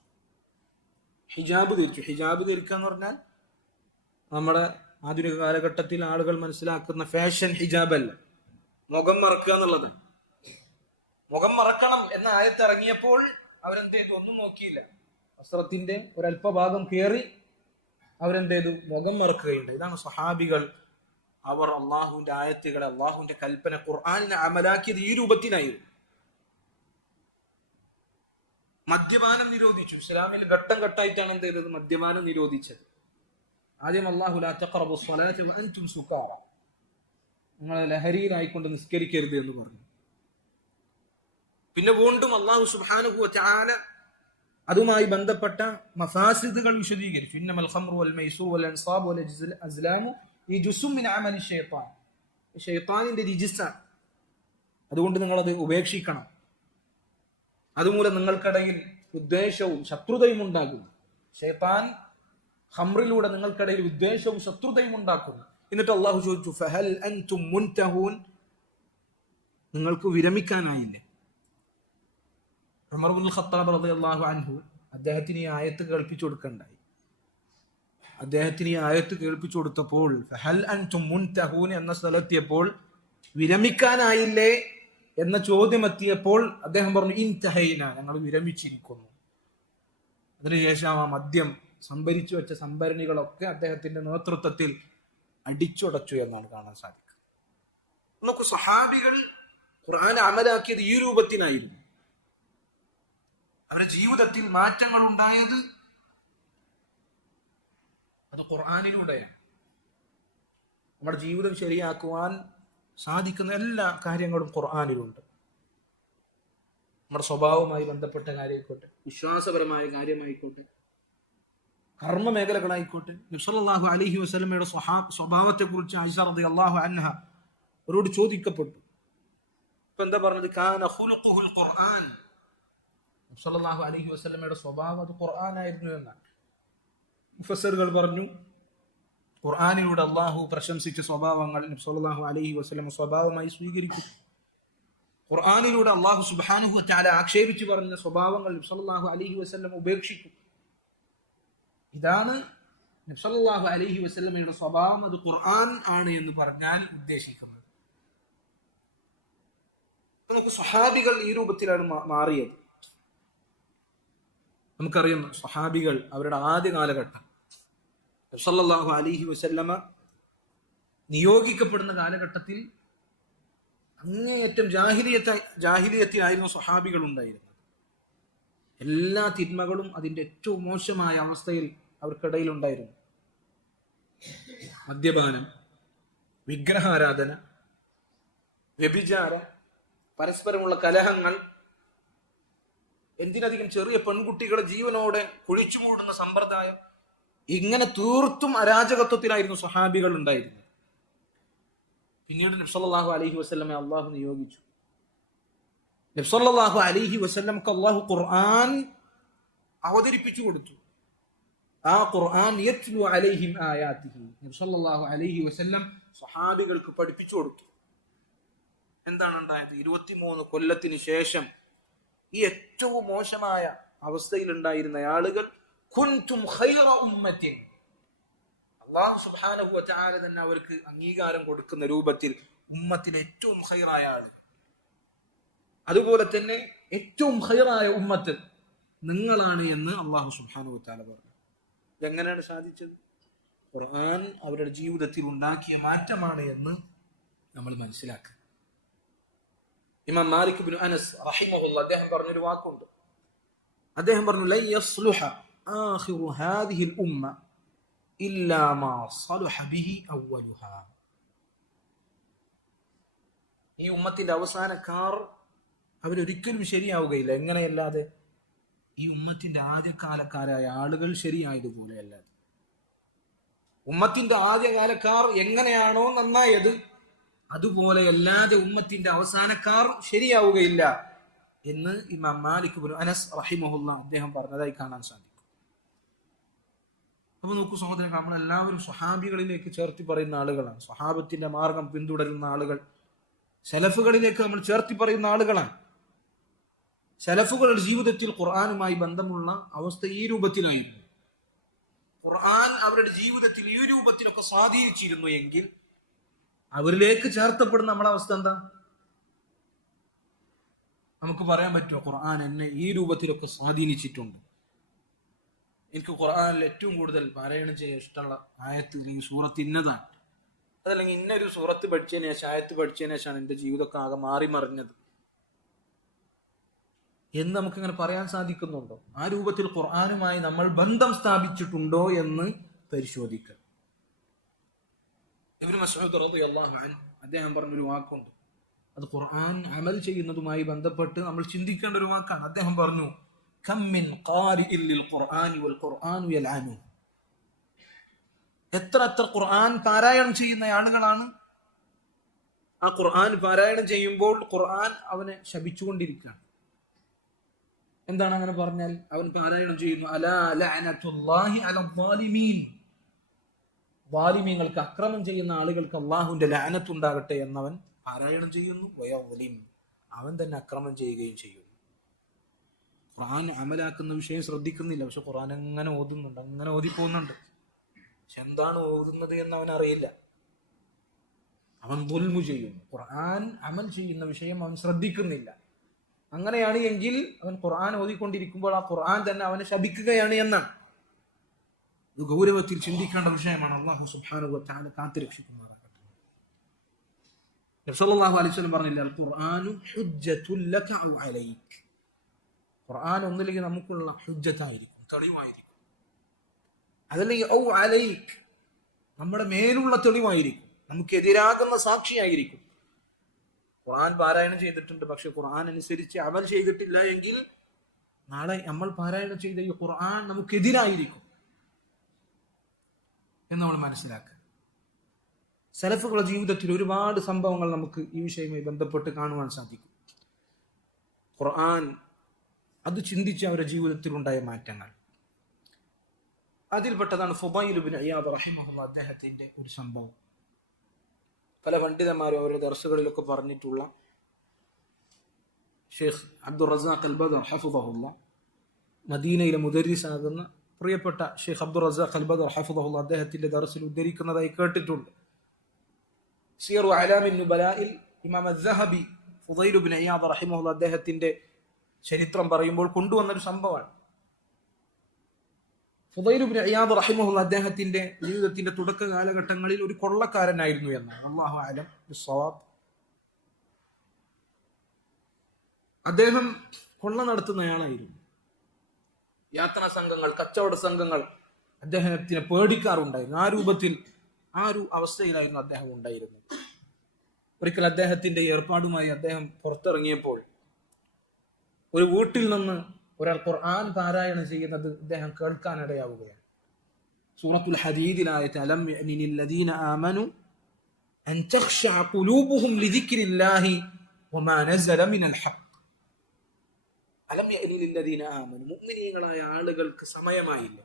ഹിജാബ് ധരിച്ചു. ഹിജാബ് ധരിക്കുക എന്ന് പറഞ്ഞാൽ നമ്മുടെ ആധുനിക കാലഘട്ടത്തിൽ ആളുകൾ മനസ്സിലാക്കുന്ന ഫാഷൻ ഹിജാബ് അല്ല, മുഖം മറക്കുക എന്നുള്ളത്. മുഖം മറക്കണം എന്ന ആയത്ത് ഇറങ്ങിയപ്പോൾ അവരെന്ത് ചെയ്തു? ഒന്നും നോക്കിയില്ല, വസ്ത്രത്തിന്റെ ഒരല്പഭാഗം കയറി അവരെന്ത് ചെയ്തു? മുഖം മറക്കുകയുണ്ട്. ഇതാണ് സഹാബികൾ. അവർ അള്ളാഹുവിന്റെ ആയത്തുകളെ, അള്ളാഹുവിന്റെ കൽപ്പന, ഖുർആനിനെ അമലാക്കിയത് ഈ രൂപത്തിനായിരുന്നു. മദ്യപാനം നിരോധിച്ചു. ഇസ്ലാമിൽ ഘട്ടം ഘട്ടമായിട്ടാണ് എന്ത് ചെയ്തത്? മദ്യപാനം നിരോധിച്ചത്. ആദ്യം അല്ലാഹു ലാ തഖറബു സ്വലാത്ത വഅൻതും സുകാറ, നിങ്ങൾ ലഹരിയിലായിക്കൊണ്ട് നിസ്കരിക്കരുത് എന്ന് പറഞ്ഞു. പിന്നെ വീണ്ടും അല്ലാഹു സുബ്ഹാനഹു വ തആല അതുമായി ബന്ധപ്പെട്ട മഫാസിദുകൾ വിശദീകരിച്ചു. ഇന്നമൽ ഖംറു വൽ മൈസൂർ വൽ അൻസാബ് വൽ അസ്ലാമു റിജ്സും മിൻ അമലി ശൈത്താൻ, ശൈത്താനിന്റെ റിജ്സാണ്, അതുകൊണ്ട് നിങ്ങളത് ഉപേക്ഷിക്കണം. അതുമൂലം നിങ്ങൾക്കിടയിൽ വിദ്വേഷവും ശത്രുതയും ഉണ്ടാകുന്നു. ശൈത്താൻ ഖംറിലൂടെ നിങ്ങൾക്കിടയിൽ വിദ്വേഷവും ശത്രുതയും ഉണ്ടാക്കുന്നു. എന്നിട്ട് അള്ളാഹു ചോദിച്ചു, ഫഹൽ അൻതും മുൻതഹൂൻ, നിങ്ങൾക്ക് വിരമിക്കാനായില്ലേ? ഉമർ ഇബ്നുൽ ഖത്താബ് റളിയല്ലാഹു അൻഹു അദ്ദേഹത്തിന് ഈ ആയത്ത് കേൾപ്പിച്ചു കൊടുക്കണ്ടായി. അദ്ദേഹത്തിന് ഈ ആയത്ത് കേൾപ്പിച്ചു കൊടുത്തപ്പോൾ ഫഹൽ അൻതും മുൻതഹൂൻ എന്ന സ്ഥലത്തിയപ്പോൾ, വിരമിക്കാനായില്ലേ എന്ന ചോദ്യം എത്തിയപ്പോൾ അദ്ദേഹം പറഞ്ഞു, ഇൻതഹൈന, ഞങ്ങൾ വിരമിച്ചിരിക്കുന്നു. അതിനുശേഷം ആ മദ്യം സംഭരിച്ചു വെച്ച സംഭരണികളൊക്കെ അദ്ദേഹത്തിന്റെ നേതൃത്വത്തിൽ അടിച്ചുടച്ചു എന്നാണ് കാണാൻ സാധിക്കുക. നമുക്ക് സ്വഹാബികൾ ഖുർആൻ അമലാക്കിയത് ഈ രൂപത്തിനായിരുന്നു. അവരുടെ ജീവിതത്തിൽ മാറ്റങ്ങൾ ഉണ്ടായത് അത് ഖുർആനിലൂടെയാണ്. നമ്മുടെ ജീവിതം ശരിയാക്കുവാൻ സാധിക്കുന്ന എല്ലാ കാര്യങ്ങളും ഖുർആനിലുണ്ട്. നമ്മുടെ സ്വഭാവവുമായി ബന്ധപ്പെട്ട കാര്യമായിക്കോട്ടെ, വിശ്വാസപരമായ കാര്യമായിക്കോട്ടെ, കർമ്മ മേഖലകളായിക്കോട്ടെ. നബി സല്ലല്ലാഹു അലൈഹി വസല്ലമയുടെ സ്വഭാവത്തെ കുറിച്ച് ആയിഷ റളിയല്ലാഹു അൻഹ അവരോട് ചോദിക്കപ്പെട്ടു. ഇപ്പൊ എന്താ പറഞ്ഞത്? കാന ഖുലുഖുൽ ഖുർആൻ. നബി സല്ലല്ലാഹു അലൈഹി വസല്ലമയുടെ സ്വഭാവം അത് ഖുർആനായിരുന്നു എന്നാണ്. മുഫസ്സിറുകൾ പറഞ്ഞു, ഖുർആനിലൂടെ അള്ളാഹു പ്രശംസിച്ച സ്വഭാവങ്ങൾ നബി സല്ലല്ലാഹു അലൈഹി വസല്ലം സ്വഭാവമായി സ്വീകരിച്ചു. ഖുർആനിലൂടെ അള്ളാഹു സുബ്ഹാനഹു വ തആല ആക്ഷേപിച്ചു പറഞ്ഞ സ്വഭാവങ്ങൾ നബി സല്ലല്ലാഹു അലൈഹി വസല്ലം ഉപേക്ഷിക്കും. ഇതാണ് നബി സല്ലല്ലാഹു അലൈഹി വസല്ലമയുടെ സ്വഭാവം, അത് ഖുർആൻ ആണ് എന്ന് പറഞ്ഞാൽ ഉദ്ദേശിക്കുന്നത്. നമുക്ക് സ്വഹാബികൾ ഈ രൂപത്തിലാണ് മാറിയത്. നമുക്കറിയാം, സ്വഹാബികൾ അവരുടെ ആദ്യ കാലഘട്ടം നബി സല്ലല്ലാഹു അലൈഹി വസല്ലമ നിയോഗിക്കപ്പെടുന്ന കാലഘട്ടത്തിൽ അങ്ങേയറ്റം ജാഹിലിയത്തിലായിരുന്നു സ്വഹാബികൾ ഉണ്ടായിരുന്നത്. എല്ലാ തിന്മകളും അതിന്റെ ഏറ്റവും മോശമായ അവസ്ഥയിൽ അവർക്കിടയിൽ ഉണ്ടായിരുന്നു. മദ്യപാനം, വിഗ്രഹാരാധന, വ്യഭിചാര, പരസ്പരമുള്ള കലഹങ്ങൾ, എന്തിനധികം ചെറിയ പെൺകുട്ടികളെ ജീവനോടെ കുഴിച്ചുമൂടുന്ന സമ്പ്രദായം, ഇങ്ങനെ തീർത്തും അരാജകത്വത്തിലായിരുന്നു സ്വഹാബികൾ ഉണ്ടായിരുന്നത്. പിന്നീട് നബി സല്ലല്ലാഹു അലൈഹി വസല്ലമയെ അള്ളാഹു നിയോഗിച്ചു. നബി സല്ലല്ലാഹു അലൈഹി വസല്ലമക്ക് അള്ളാഹു ഖുർആൻ അവതരിപ്പിച്ചു കൊടുത്തു. ആ ഖുർആൻ യത്ലു അലൈഹിം ആയാതിഹി, നബി സല്ലല്ലാഹു അലൈഹി വസല്ലം സ്വഹാബികൾക്ക് പഠിപ്പിച്ചു കൊടുത്തു. എന്താണ് ഉണ്ടായത്? 23 കൊല്ലത്തിന് ശേഷം ഈ ഏറ്റവും മോശമായ അവസ്ഥയിൽ ഉണ്ടായിരുന്ന ആളുകൾ, കുൻതും ഖൈറ ഉമ്മത്തിൻ, അല്ലാഹു സുബ്ഹാനഹു വ തആല തന്നെ അവർക്ക് അംഗീകാരം കൊടുക്കുന്ന രൂപത്തിൽ ഉമ്മത്തിലെ ഏറ്റവും ഖൈറായ ആൾ, അതുപോലെ തന്നെ ഏറ്റവും ഖൈറായ ഉമ്മത്ത് നിങ്ങളാണ് എന്ന് അല്ലാഹു സുബ്ഹാനഹു വ തആല പറഞ്ഞു. ഇതെങ്ങനെയാണ് സാധിച്ചത്? ഖുർആൻ അവരുടെ ജീവിതത്തിൽ ഉണ്ടാക്കിയ മാറ്റമാണ് എന്ന് നമ്മൾ മനസ്സിലാക്കുക. ഇമാം മാലിക് ഇബ്നു അനസ് റഹിമഹുല്ലാഹ് അദ്ദേഹം പറഞ്ഞൊരു വാക്കുണ്ട്. അദ്ദേഹം പറഞ്ഞു, ലൻ യസ്ലുഹ ആഖിറു ഹാദിഹിൽ ഉമ്മ ഇല്ലാ മാ സലഹ ബിഹി അവ്വലുഹാ. ഈ ഉമ്മത്തിന്റെ അവസാനക്കാർ അവരൊരിക്കലും ശരിയാവുകയില്ല. എങ്ങനെയല്ലാതെ? ഈ ഉമ്മത്തിന്റെ ആദ്യകാലക്കാരായ ആളുകൾ ശരിയായതുപോലെ അല്ലാതെ. ഉമ്മത്തിന്റെ ആദ്യകാലക്കാർ എങ്ങനെയാണോ നന്നായത് അതുപോലെ അല്ലാതെ ഉമ്മത്തിന്റെ അവസാനക്കാർ ശരിയാവുകയില്ല എന്ന് ഇമാം മാലിക് ഇബ്നു അനസ് റഹിമഹുല്ലാഹ് അദ്ദേഹം പറഞ്ഞതായി കാണാൻ സാധിക്കും. അപ്പൊ നോക്കൂ സഹോദരൻ, നമ്മളെല്ലാവരും സ്വഹാബികളിലേക്ക് ചേർത്തി പറയുന്ന ആളുകളാണ്. സ്വഹാബത്തിന്റെ മാർഗം പിന്തുടരുന്ന ആളുകൾ, സലഫുകളിലേക്ക് നമ്മൾ ചേർത്തി പറയുന്ന ആളുകളാണ്. സലഫുകളുടെ ജീവിതത്തിൽ ഖുർആനുമായി ബന്ധമുള്ള അവസ്ഥ ഈ രൂപത്തിലായിരുന്നു. ഖുർആൻ അവരുടെ ജീവിതത്തിൽ ഈ രൂപത്തിലൊക്കെ സ്വാധീനിച്ചിരുന്നു എങ്കിൽ അവരിലേക്ക് ചേർത്തപ്പെടുന്ന നമ്മുടെ അവസ്ഥ എന്താ? നമുക്ക് പറയാൻ പറ്റുമോ ഖുർആൻ എന്നെ ഈ രൂപത്തിലൊക്കെ സ്വാധീനിച്ചിട്ടുണ്ട്? എനിക്ക് ഖുർആനിൽ ഏറ്റവും കൂടുതൽ പാരായണം ചെയ്യാൻ ഇഷ്ടമുള്ള ആയത്ത് അല്ലെങ്കിൽ സൂറത്ത് ഇന്നതാണ്, അതല്ലെങ്കിൽ ഇന്നൊരു സൂറത്ത് പഠിച്ചതിന് ശേഷം, ആയത്ത് പഠിച്ചതിന് ശേഷമാണ് എൻ്റെ ജീവിതമൊക്കെ ആകെ മാറി മറിഞ്ഞത് എന്ന് നമുക്കിങ്ങനെ പറയാൻ സാധിക്കുന്നുണ്ടോ? ആ രൂപത്തിൽ ഖുർആനുമായി നമ്മൾ ബന്ധം സ്ഥാപിച്ചിട്ടുണ്ടോ എന്ന് പരിശോധിക്കുക. ഇബ്നു മസ്ഊദ് റളിയല്ലാഹു അൻഹു അദ്ദേഹം പറഞ്ഞൊരു വാക്കുണ്ട്, അത് ഖുർആൻ അമൽ ചെയ്യുന്നതുമായി ബന്ധപ്പെട്ട് നമ്മൾ ചിന്തിക്കേണ്ട ഒരു വാക്കാണ്. അദ്ദേഹം പറഞ്ഞു, കം മിൻ ഖാരിഇൻ ലിൽ ഖുർആനി വൽ ഖുർആനു യൽഅനു. എത്ര ഖുർആൻ പാരായണം ചെയ്യുന്ന ആളുകളാണ് ആ ഖുർആൻ പാരായണം ചെയ്യുമ്പോൾ ഖുർആൻ അവനെ ശപിച്ചുകൊണ്ടിരിക്കുകയാണ്. എന്താണ് അങ്ങനെ പറഞ്ഞാൽ? അവൻ പാരായണം ചെയ്യുന്നു, അലാ ലഅനത്തുല്ലാഹി അലൽ ളാലിമീൻ, വാലിമീങ്ങൾക്ക്, അക്രമം ചെയ്യുന്ന ആളുകൾക്ക് അള്ളാഹുവിന്റെ ലഅനത്ത് ഉണ്ടാകട്ടെ എന്നവൻ പാരായണം ചെയ്യുന്നു. വയദ്ലിം, അവൻ തന്നെ അക്രമം ചെയ്യുകയും ചെയ്യുന്നു. ഖുർആൻ അമലാക്കുന്ന വിഷയം ശ്രദ്ധിക്കുന്നില്ല, പക്ഷെ ഖുർആൻ അങ്ങനെ ഓതുന്നുണ്ട്, അങ്ങനെ ഓതിപ്പോകുന്നുണ്ട്. പക്ഷെ എന്താണ് ഓതുന്നത് എന്ന് അവൻ അറിയില്ല. അവൻ ദുൽമു ചെയ്യുന്നു. ഖുർആൻ അമൽ ചെയ്യുന്ന വിഷയം അവൻ ശ്രദ്ധിക്കുന്നില്ല. അങ്ങനെയാണ് എങ്കിൽ അവൻ ഖുർആൻ ഓതിക്കൊണ്ടിരിക്കുമ്പോൾ ആ ഖുർആൻ തന്നെ അവനെ ശപിക്കുകയാണ് എന്നാണ്. ഇത് ഗൗരവത്തിൽ ചിന്തിക്കേണ്ട വിഷയമാണ്. അല്ലാഹു സുബ്ഹാനഹു വ തആല കാത്തുരക്ഷിക്കുമാറാകട്ടെ. നബി സല്ലല്ലാഹു അലൈഹി വസല്ലം പറഞ്ഞില്ല, അൽ ഖുർആനു ഹുജ്ജത്തുൽ ലക ഔ അലൈക്. ഖുർആൻ ഒന്നില്ലെങ്കിൽ നമുക്കുള്ള ഹുജ്ജത്തായിരിക്കും, തെളിവായിരിക്കും. അതല്ലെങ്കിൽ ഔ അലൈക്, നമ്മുടെ മേലുള്ള തെളിവായിരിക്കും, നമുക്കെതിരാകുന്ന സാക്ഷിയായിരിക്കും. ഖുർആൻ പാരായണം ചെയ്തിട്ടുണ്ട്, പക്ഷെ ഖുർആൻ അനുസരിച്ച് അമൽ ചെയ്തിട്ടില്ല എങ്കിൽ നാളെ നമ്മൾ പാരായണം ചെയ്ത ഈ ഖുർആൻ നമുക്കെതിരായിരിക്കും എന്ന് നമ്മൾ മനസ്സിലാക്കുക. സലഫുകളുടെ ജീവിതത്തിൽ ഒരുപാട് സംഭവങ്ങൾ നമുക്ക് ഈ വിഷയവുമായി ബന്ധപ്പെട്ട് കാണുവാൻ സാധിക്കും. ഖുർആൻ അത് ചിന്തിച്ച് അവരുടെ ജീവിതത്തിൽ ഉണ്ടായ മാറ്റങ്ങൾ. അതിൽപ്പെട്ടതാണ് ഫുദൈൽ ഇബ്നു ഇയാദ് റഹിമഹുല്ലാഹ്, അദ്ദേഹത്തിന്റെ ഒരു സംഭവം. പല പണ്ഡിതന്മാരും അവരുടെ ദർസുകളിലൊക്കെ പറഞ്ഞിട്ടുള്ള ഷെയ്ഖ് അബ്ദുർ റസാഖ് അൽ ബദർ ഹഫിദഹുല്ലാഹ്, മദീനയിലെ മുദരിസാകുന്ന പ്രിയപ്പെട്ട ഷെയ്ഖ് അബ്ദുർ റസാഖ് അൽ ബദർ ഹഫിദഹുല്ലാഹ് അദ്ദേഹത്തിന്റെ ദർസിൽ ഉദ്ധരിക്കുന്നതായി കേട്ടിട്ടുണ്ട്. സിയറു അലാമിൻ നുബലായിൽ ഇമാം അസ്സഹബി ഫുദൈൽ ഇബ്നു ഇയാദ് റഹിമഹുല്ലാഹ് അദ്ദേഹത്തിന്റെ ചരിത്രം പറയുമ്പോൾ കൊണ്ടുവന്നൊരു സംഭവമാണ്. ഫുദൈൽ ഇബ്നു ഇയാദ് റഹിമഹുല്ലാഹ് അദ്ദേഹത്തിന്റെ ജീവിതത്തിന്റെ തുടക്ക കാലഘട്ടങ്ങളിൽ ഒരു കൊള്ളക്കാരനായിരുന്നു എന്നാണ്. അല്ലാഹു അലം ബിസ്സവാബ്. അദ്ദേഹം കൊള്ള നടത്തുന്നയാളായിരുന്നു. യാത്രാ സംഘങ്ങൾ, കച്ചവട സംഘങ്ങൾ അദ്ദേഹത്തിനെ പേടിക്കാറുണ്ടായിരുന്നു. ആ രൂപത്തിൽ, ആ ഒരു അവസ്ഥയിലായിരുന്നു അദ്ദേഹം ഉണ്ടായിരുന്നത്. ഒരിക്കൽ അദ്ദേഹത്തിന്റെ ഏർപ്പാടുമായി അദ്ദേഹം പുറത്തിറങ്ങിയപ്പോൾ ഒരു വീട്ടിൽ നിന്ന് ഒരാൾ ഖുർആൻ പാരായണം ചെയ്യുന്നത് അദ്ദേഹം കേൾക്കാനിടയാവുകയാണ്. സൂറത്തുൽ ഹദീദിലായത്ത് അലം യഅനിൽ ലദീന ആമനു അൻ തഖ്ശഅ ഖുലൂബുഹും ലിദിക്രില്ലാഹി വമാ നസല മിനൽ ഹഖ്. അലം യഅനിൽ ലദീന ആമനു, മുഅ്മിനീങ്ങളായ ആളുകൾക്ക് സമയമായില്ല.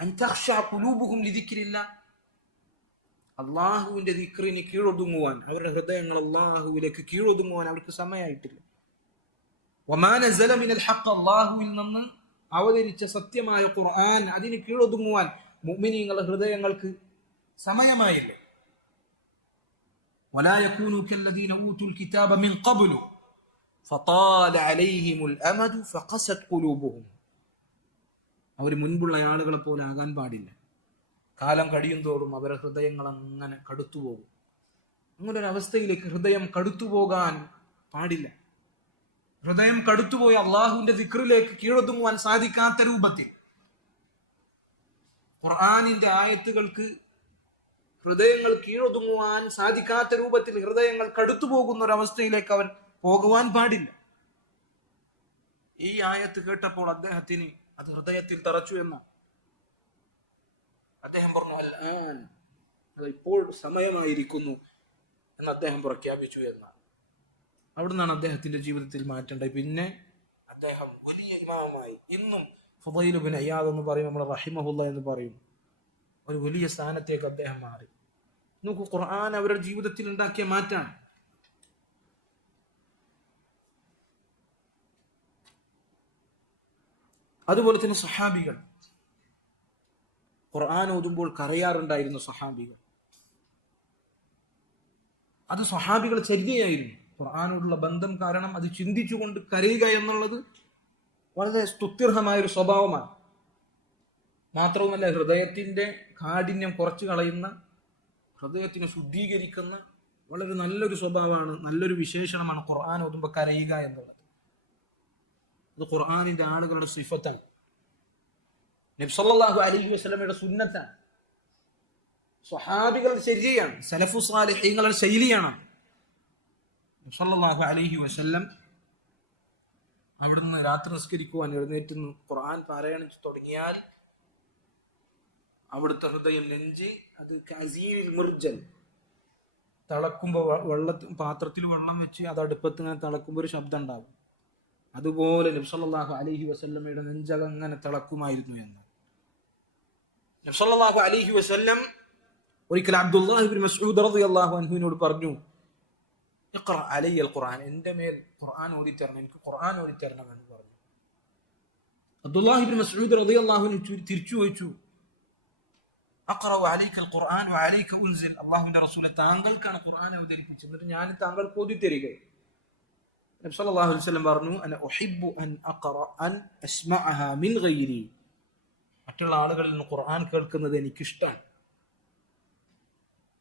അൻ തഖ്ശഅ ഖുലൂബുഹും ലിദിക്രില്ലാഹ്, അല്ലാഹുവിന്റെ ദിക്റിന് കീഴൊതുങ്ങുവാൻ, അവരുടെ ഹൃദയങ്ങൾ അല്ലാഹുവിലേക്ക് കീഴൊതുങ്ങുവാൻ അവർക്ക് സമയമായിട്ടില്ല. വമാ നസല മിനൽ ഹഖ്, അല്ലാഹുവിൽ നിന്ന് അവതരിച്ച സത്യമായ ഖുർആൻ അതിന് കീഴൊതുങ്ങുവാൻ മുഅ്മിനീങ്ങളുടെ ഹൃദയങ്ങൾക്ക് സമയമായില്ല. വലാ യകൂനു കല്ലദീന ഊതുൽ കിതാബ മിൻ ഖബ്ലു ഫതാല അലൈഹിമുൽ അമദു ഫഖസത് ഖുലൂബുഹും. അവർ മുൻപുള്ള ആളുകളെ പോലെ ആകാൻ പാടില്ല. കാലം കഴിയും തോറും അവരുടെ ഹൃദയങ്ങൾ അങ്ങനെ കടുത്തുപോകും. അങ്ങനെ ഒരു അവസ്ഥയിലേക്ക് ഹൃദയം കടുത്തുപോകാൻ പാടില്ല. ഹൃദയം കടുത്തുപോയി അള്ളാഹുവിന്റെ ദിക്റിലേക്ക് കീഴൊതുങ്ങുവാൻ സാധിക്കാത്ത രൂപത്തിൽ, ഖുർആനിന്റെ ആയത്തുകൾക്ക് ഹൃദയങ്ങൾ കീഴൊതുങ്ങുവാൻ സാധിക്കാത്ത രൂപത്തിൽ ഹൃദയങ്ങൾ കടുത്തുപോകുന്ന ഒരവസ്ഥയിലേക്ക് അവൻ പോകുവാൻ പാടില്ല. ഈ ആയത്ത് കേട്ടപ്പോൾ അദ്ദേഹത്തിന് അത് ഹൃദയത്തിൽ തറച്ചു എന്ന് അദ്ദേഹം പറഞ്ഞു, അത് ഇപ്പോൾ സമയമായിരിക്കുന്നു എന്ന് അദ്ദേഹം പ്രഖ്യാപിച്ചു എന്നാണ്. അവിടുന്നാണ് അദ്ദേഹത്തിന്റെ ജീവിതത്തിൽ മാറ്റേണ്ടത്. പിന്നെ അദ്ദേഹം വലിയ ഇമാമായി. ഇന്നും ഫുദൈൽ ഇബ്നു ഇയാദ് എന്ന് പറയും, നമ്മൾ റഹിമഹുല്ലാഹ് എന്ന് പറയും, ഒരു വലിയ സ്ഥാനത്തേക്ക് അദ്ദേഹം മാറി. നോക്കൂ, ഖുർആൻ അവരുടെ ജീവിതത്തിൽ ഉണ്ടാക്കിയ മാറ്റാണ്. അതുപോലെ തന്നെ സഹാബികൾ ഖുർആൻ ഓതുമ്പോൾ കരയാറുണ്ടായിരുന്നു. സഹാബികൾ, അത് സഹാബികൾ ചര്യയായിരുന്നു. ഖുർആനോടുള്ള ബന്ധം കാരണം അത് ചിന്തിച്ചുകൊണ്ട് കരയുക എന്നുള്ളത് വളരെ സ്തുത്യർഹമായൊരു സ്വഭാവമാണ്. മാത്രവുമല്ല, ഹൃദയത്തിന്റെ കാഠിന്യം കുറച്ചു കളയുന്ന, ഹൃദയത്തിനെ ശുദ്ധീകരിക്കുന്ന വളരെ നല്ലൊരു സ്വഭാവമാണ്, നല്ലൊരു വിശേഷണമാണ് ഖുർആൻ ഓതുമ്പോൾ കരയുക എന്നുള്ളത്. ഇത് ഖുർആനിന്റെ ആളുകളുടെ സിഫത്താണ്. നബി സല്ലല്ലാഹു അലൈഹി വസല്ലമയുടെ സുന്നത്താണ്. സ്വഹാബികളുടെ ശൈലിയാണ്, സലഫു സാലിഹീങ്ങളുടെ ശൈലിയാണ്. സല്ലല്ലാഹു അലൈഹി വസല്ലം അവിടുന്ന് രാത്രി നിസ്കരിക്കുവാൻ എഴുന്നേറ്റ് ഖുർആൻ പാരായണം തുടങ്ങിയാൽ അവിടുത്തെ ഹൃദയം, നെഞ്ച് അത് കസീരിൽ മുർജൽ, തിളക്കുമ്പോൾ പാത്രത്തിൽ വെള്ളം വെച്ച് അത് അടുപ്പത്ത് ഇങ്ങനെ തിളക്കുമ്പോൾ ഒരു ശബ്ദം ഉണ്ടാകും. അതുപോലെ നബി സല്ലല്ലാഹു അലൈഹി വസല്ലമയുടെ നെഞ്ചകം അങ്ങനെ തിളക്കുമായിരുന്നു എന്ന്. നബി സല്ലല്ലാഹു അലൈഹി വസല്ലം ഒരിക്കൽ അബ്ദുല്ലാഹി ഇബ്നു മസ്ഊദ് റളിയല്ലാഹു അൻഹുവിനോട് പറഞ്ഞു, ഇഖ്റ അലയ്യൽ ഖുർആൻ, എൻ്റെ മേൽ ഖുർആൻ ഓതിത്തരണം, എനിക്ക് ഖുർആൻ ഓതിത്തരണം എന്ന് പറഞ്ഞു. അബ്ദുല്ലാഹി ഇബ്നു മസ്ഊദ് റളിയല്ലാഹു അൻഹു തിരിച്ചു ചോദിച്ചു, അഖ്റഉ അലൈക്കൽ ഖുർആൻ വഅലൈക ഉൻസിൽ, അല്ലാഹുവിന്റെ റസൂലെ താങ്കൾക്കാണ് ഖുർആൻ അവതരിപ്പിച്ചത്, എന്നിട്ട് ഞാൻ താങ്കൾക്ക് ഓതിത്തരികയാണ്. നബി സല്ലല്ലാഹു അലൈഹി വസല്ലം പറഞ്ഞു, അന ഉഹിബ്ബു അൻ അൻ അസ്മഅഹ മിൻ ഗൈരി, മറ്റുള്ള ആളുകളിൽ നിന്ന് ഖുർആൻ കേൾക്കുന്നത് എനിക്കിഷ്ടമാണ്.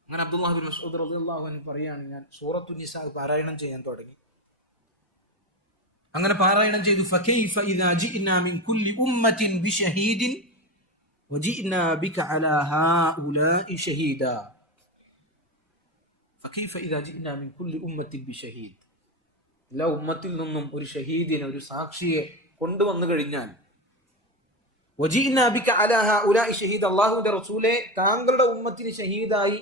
അങ്ങനെ അബ്ദുല്ലാഹി ഇബ്നു മസ്ഊദ് റളിയല്ലാഹു അൻഹു പറയാണ്, ഞാൻ സൂറത്തു നിസാ പാരായണം ചെയ്യാൻ തുടങ്ങി. അങ്ങനെ പാരായണം ചെയ്തു. ഫകൈഫ ഇദാ ജിഅനാ മിൻ കുല്ലി ഉമ്മത്തിൻ ബിശഹീദിൻ വജിഅനാ ബിക അലാ ഹൗലാഇ ഷഹീദാ. ഫകൈഫ ഇദാ ജിഅനാ മിൻ കുല്ലി ഉമ്മത്തിൻ ബിശഹീദ്, എല്ലാ ഉമ്മത്തിൽ നിന്നും ഒരു ഷഹീദിനെ, ഒരു സാക്ഷിയെ കൊണ്ടുവന്നു കഴിഞ്ഞാൽ, വജിഅനാ ബിക അലാ ഹൗലാഇ ഷഹീദ, അല്ലാഹുവിന്റെ റസൂലേ താങ്കളുടെ ഉമ്മത്തിന് ഷഹീദായി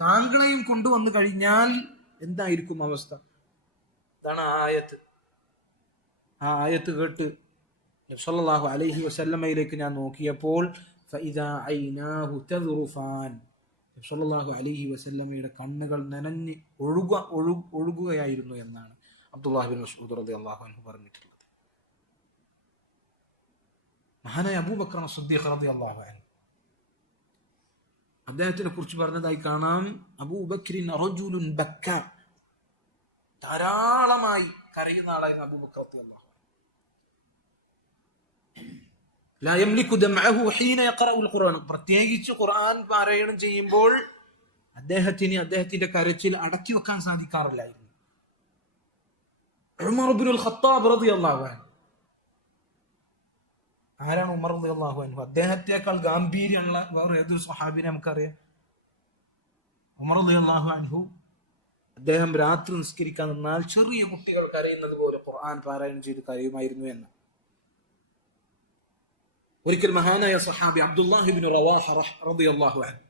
താങ്കളെയും കൊണ്ടുവന്നു കഴിഞ്ഞാൽ എന്തായിരിക്കും അവസ്ഥ? ഇതാണ് ആ ആയത്ത്. ആ ആയത്ത് കേട്ട് നബി സല്ലല്ലാഹു അലൈഹി വസല്ലമയിലേക്ക് ഞാൻ നോക്കിയപ്പോൾ ഫഇദാ ഐനാഹു തദ്റുഫാൻ, നബി സല്ലല്ലാഹു അലൈഹി വസല്ലമയുടെ കണ്ണുകൾ നനഞ്ഞ് ഒഴുകുകയായിരുന്നു എന്നാണ് അബ്ദുല്ലാഹി ഇബ്നു മസ്ഊദ് റളിയല്ലാഹു അൻഹു പറഞ്ഞിട്ടുള്ളത്. മഹാനായ അബൂബക്കർ സിദ്ദീഖ് റളിയല്ലാഹു അൻഹു അദ്ദേഹത്തിനെ കുറിച്ച് പറഞ്ഞതായി കാണാം, അബൂബക്രിൻ റജുലുൻ ബക്ക, ധാരാളമായി കരയുന്ന ആളായിരുന്നു അബൂബക്കർ റളിയല്ലാഹു അൻഹു. ലാ യംലികു ദംഅഹു ഹീന യഖറഉൽ ഖുർആൻ, പ്രത്യേകിച്ച് ഖുർആൻ പാരായണം ചെയ്യുമ്പോൾ അദ്ദേഹത്തിന്റെ കരച്ചിൽ അടക്കി വെക്കാൻ സാധിക്കാറില്ലായിരുന്നു. ഉമർ ഇബ്നുൽ ഖത്താബ് റളിയല്ലാഹു അൻഹു, ആരാണ് ഉമർ റളിയല്ലാഹു അൻഹു? അദ്ദേഹത്തെക്കാൾ ഗാംഭീര്യമുള്ള വേറെ ഏതൊരു സ്വഹാബിനെ നമുക്കറിയാം? ഉമർ റളിയല്ലാഹു അൻഹു അദ്ദേഹം രാത്രി നിസ്കരിക്കാൻ നിന്നാൽ ചെറിയ കുട്ടികൾ കരയുന്നത് പോലെ ഖുർആൻ പാരായണം ചെയ്ത് കരയുമായിരുന്നു എന്ന്. ഒരിക്കൽ മഹാനായ സ്വഹാബി അബ്ദുല്ലാഹി ഇബ്നു റവാഹ റളിയല്ലാഹു അൻഹു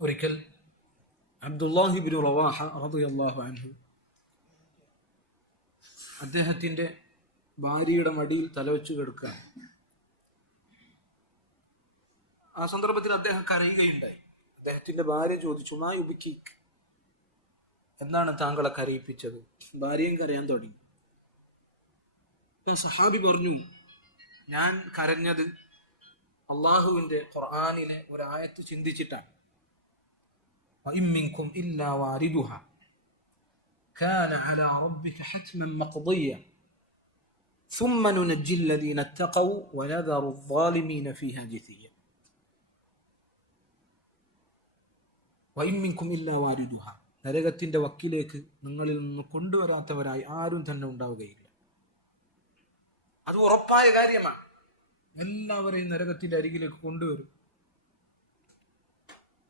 ഒരിക്കൽ അബ്ദുല്ലാഹി ഇബ്നു റവാഹ റളിയല്ലാഹു അൻഹു അദ്ദേഹത്തിന്റെ ഭാര്യയുടെ മടിയിൽ തലവെച്ച് കിടക്കുക. ആ സന്ദർഭത്തിൽ അദ്ദേഹം കരയുകയുണ്ടായി. അദ്ദേഹത്തിന്റെ ഭാര്യ ചോദിച്ചു, മാ യുബ്കീക്, എന്താണ് താങ്കളെ കരയിപ്പിച്ചത്? ഭാര്യയും കരയാൻ തുടങ്ങി. സഹാബി പറഞ്ഞു, ഞാൻ കരഞ്ഞത് അള്ളാഹുവിന്റെ ഖുർആനിലെ ഒരായത്ത് ചിന്തിച്ചിട്ടാണ്. വഇൻ മിൻകും ഇല്ലാ വാരിദുഹാ കാന അലാ റബ്ബിക ഹത്മൻ മഖ്ദിയ ثم ننجي الذين اتقوا ونذر الظالمين فيها جثيا وإن منكم إلا واردها, നരകത്തിന്റെ വക്കിലേക്ക് നിങ്ങളിൽ നിന്ന് കൊണ്ടുവരാത്തവരായി ആരും തന്നെ ഉണ്ടാവുകയില്ല. അത് ഉറപ്പായ കാര്യമാണ്. എല്ലാവരെയും നരകത്തിന്റെ അരികിലേക്ക് കൊണ്ടുവരും.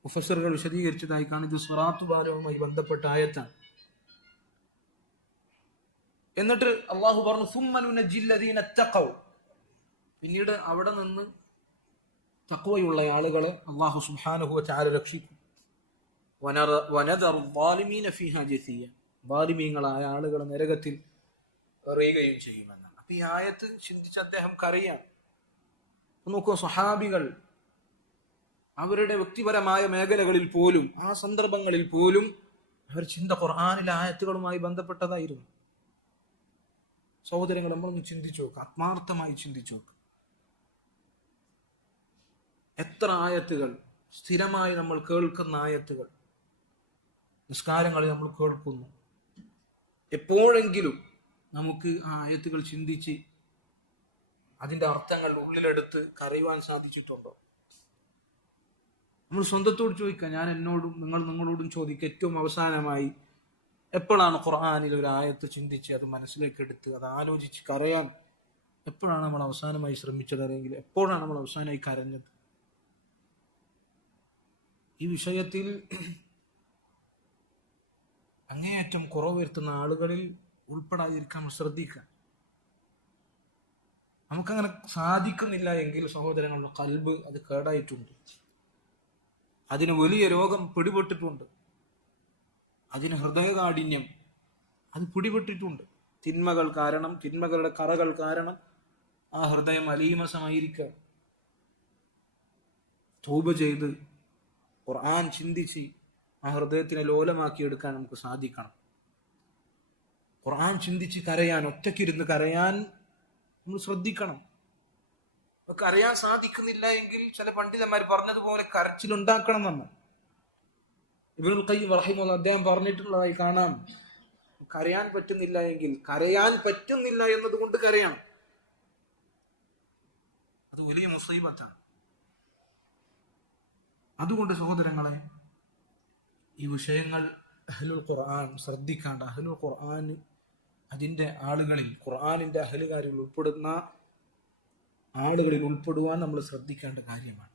മുഫസ്സിറുകൾ വിശദീകരിച്ചതായി കാണുന്നത് സിറാത്ത് ഭാരവുമായി ബന്ധപ്പെട്ട ആയത്താണ്. എന്നിട്ട് അള്ളാഹു പറഞ്ഞു, സുമ്മ നുനജ്ജിൽ ലദീന തഖൗ, പിന്നീട് അവിടെ നിന്ന് തഖ്വയുള്ള ആളുകളെ അള്ളാഹു സുബ്ഹാനഹു വ തആല രക്ഷിക്കും. വനദറു ളാലിമീന ഫീഹാ ജസിയ, ളാലിമീങ്ങളായ ആളുകളെ നരകത്തിൽ എറിയുകയും ചെയ്യുമെന്നാണ്. അപ്പൊ ഈ ആയത്ത് ചിന്തിച്ച് അദ്ദേഹം കരയാം. നോക്കൂ, സ്വഹാബികൾ അവരുടെ വ്യക്തിപരമായ മേഖലകളിൽ പോലും, ആ സന്ദർഭങ്ങളിൽ പോലും അവർ ചിന്ത ഖുർആനിലെ ആയത്തുകളുമായി ബന്ധപ്പെട്ടതായിരുന്നു. സഹോദരങ്ങൾ, നമ്മളൊന്ന് ചിന്തിച്ചു നോക്കുക, ആത്മാർത്ഥമായി ചിന്തിച്ചു നോക്കുക. എത്ര ആയത്തുകൾ സ്ഥിരമായി നമ്മൾ കേൾക്കുന്ന ആയത്തുകൾ നിസ്കാരങ്ങളിൽ നമ്മൾ കേൾക്കുന്നു. എപ്പോഴെങ്കിലും നമുക്ക് ആ ആയത്തുകൾ ചിന്തിച്ച് അതിന്റെ അർത്ഥങ്ങൾ ഉള്ളിലെടുത്ത് കരയുവാൻ സാധിച്ചിട്ടുണ്ടോ? നമ്മൾ സ്വന്തത്തോട് ചോദിക്കുക. ഞാൻ എന്നോടും നിങ്ങളോടും ചോദിക്കുക, ഏറ്റവും അവസാനമായി എപ്പോഴാണ് ഖുർആനിൽ ഒരു ആയത്ത് ചിന്തിച്ച് അത് മനസ്സിലേക്ക് എടുത്ത് അത് ആലോചിച്ച് കരയാൻ എപ്പോഴാണ് നമ്മൾ അവസാനമായി ശ്രമിച്ചത്? അല്ലെങ്കിൽ എപ്പോഴാണ് നമ്മൾ അവസാനമായി കരഞ്ഞത്? ഈ വിഷയത്തിൽ അങ്ങേയറ്റം കുറവ് വരുത്തുന്ന ആളുകളിൽ ഉൾപ്പെടാതിരിക്കാൻ ശ്രദ്ധിക്കുക. നമുക്കങ്ങനെ സാധിക്കുന്നില്ല എങ്കിൽ സഹോദരങ്ങളുടെ കൽബ് അത് കേടായിട്ടുണ്ട്, അതിന് വലിയ രോഗം പിടിപെട്ടിട്ടുണ്ട്, അതിന് ഹൃദയകാഠിന്യം അത് പിടിപെട്ടിട്ടുണ്ട്. തിന്മകൾ കാരണം, തിന്മകളുടെ കറകൾ കാരണം ആ ഹൃദയം അലീമസമായിരിക്കുക. തൗബ ചെയ്ത് ഖുർആൻ ചിന്തിച്ച് ആ ഹൃദയത്തിനെ ലോലമാക്കി എടുക്കാൻ നമുക്ക് സാധിക്കണം. ഖുർആൻ ചിന്തിച്ച് കരയാൻ, ഒറ്റയ്ക്കിരുന്ന് കരയാൻ നമ്മൾ ശ്രദ്ധിക്കണം. കരയാൻ സാധിക്കുന്നില്ല എങ്കിൽ ചില പണ്ഡിതന്മാർ പറഞ്ഞതുപോലെ കരച്ചിലുണ്ടാക്കണം നമ്മൾ. ഇബ്നുൽ ഖയ്യിം റഹിമഹുല്ലാഹ് അദ്ദേഹം പറഞ്ഞിട്ടുള്ളതായി കാണാം, കരയാൻ പറ്റുന്നില്ല എങ്കിൽ കരയാൻ പറ്റുന്നില്ല എന്നതുകൊണ്ട് കരയണം. അത് വലിയ മുസീബത്താണ്. അതുകൊണ്ട് സഹോദരങ്ങളെ, ഈ വിഷയങ്ങൾ അഹ്ലുൽ ഖുർആൻ ശ്രദ്ധിക്കാണ്ട്, അഹ്ലുൽ ഖുർആൻ അതിൻ്റെ ആളുകളിൽ, ഖുർആനിൻ്റെ അഹ്ലുകാരിൽ ഉൾപ്പെടുന്ന ആളുകളിൽ ഉൾപ്പെടുവാൻ നമ്മൾ ശ്രദ്ധിക്കേണ്ട കാര്യമാണ്.